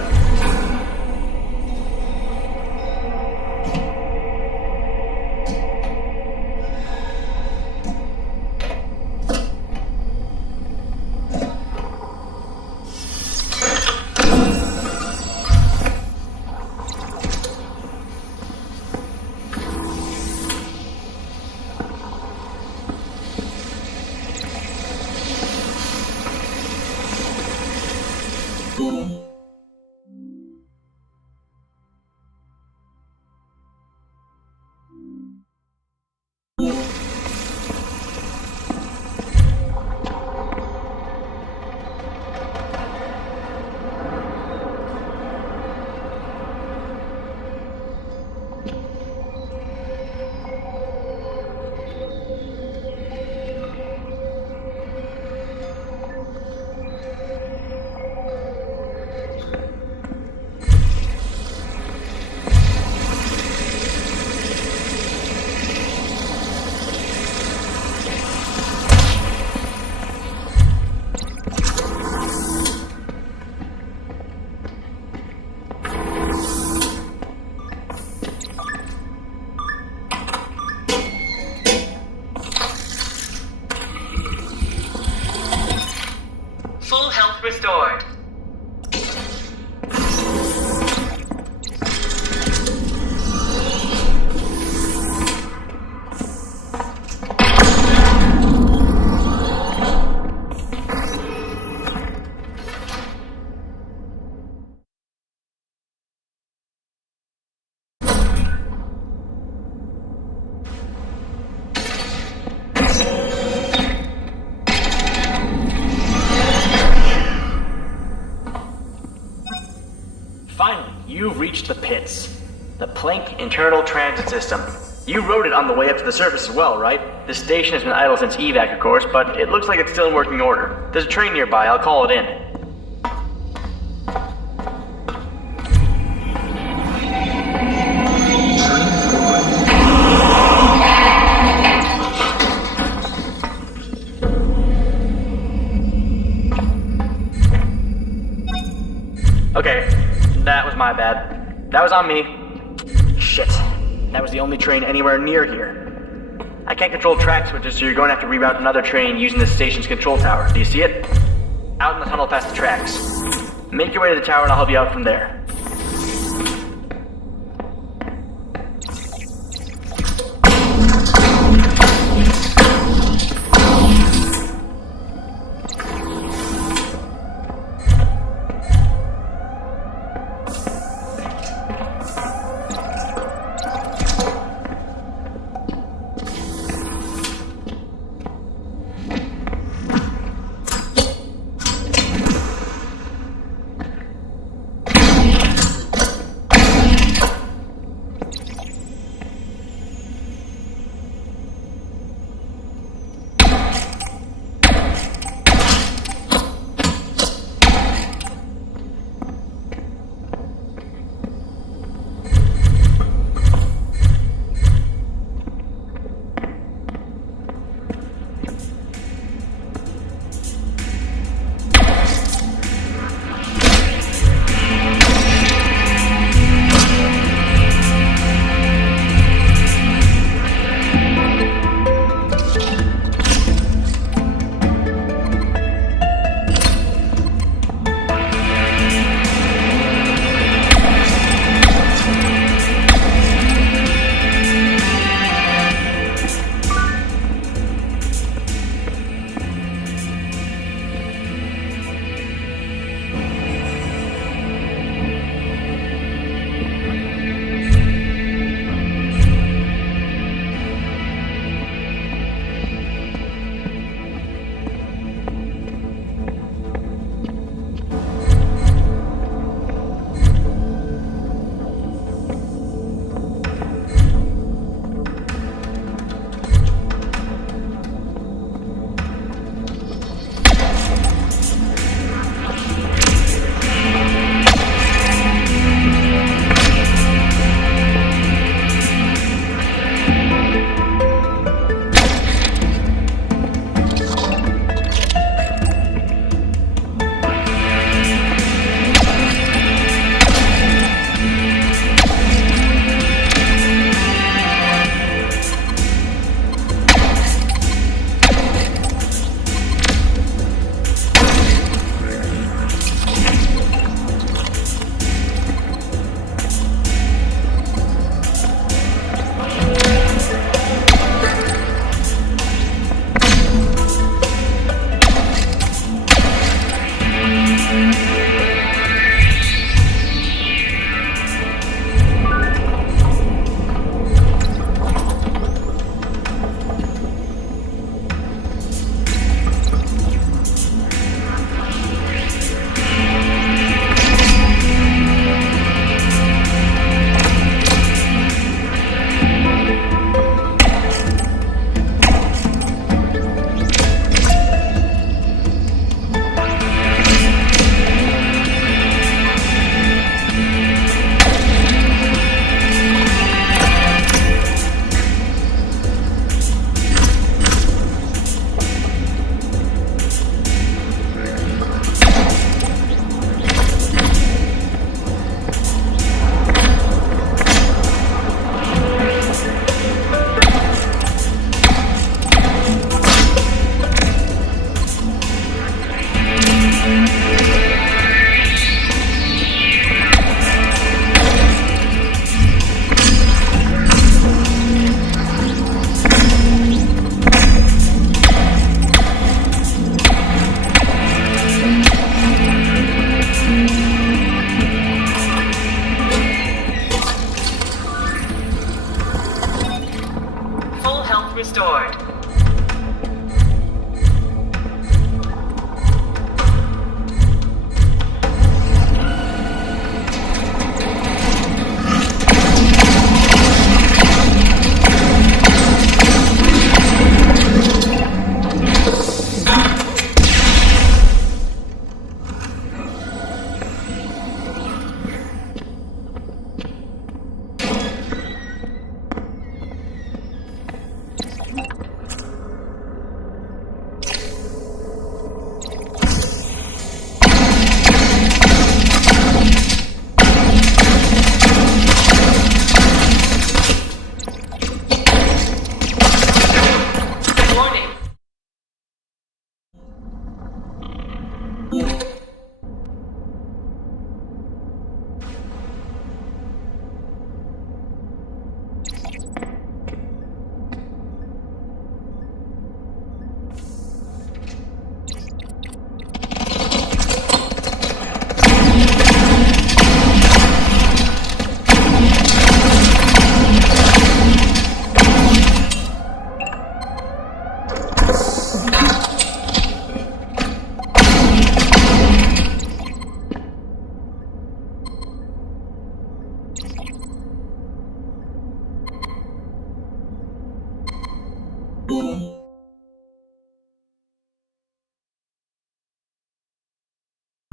Full health restored. Finally, you've reached the pits. The Planck Internal Transit System. You rode it on the way up to the surface as well, right? This station has been idle since evac, of course, but it looks like it's still in working order. There's a train nearby, I'll call it in. Okay, that was my bad. That was on me. Shit. That was the only train anywhere near here. I can't control track switches, so you're going to have to reroute another train using the station's control tower. Do you see it? Out in the tunnel past the tracks. Make your way to the tower and I'll help you out from there.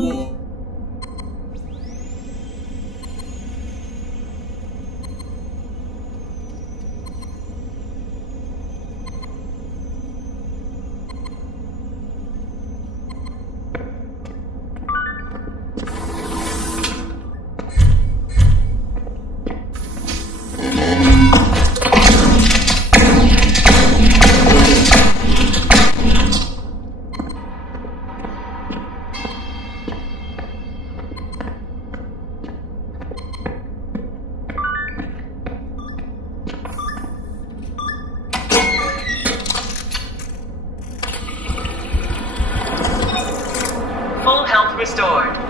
Full health restored.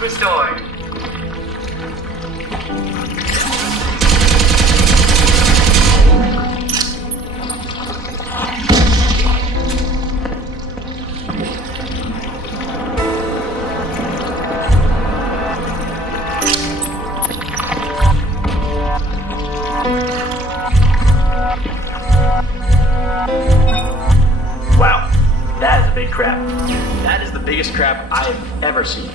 restored. Wow, that is a big crab. That is the biggest crab I've ever seen.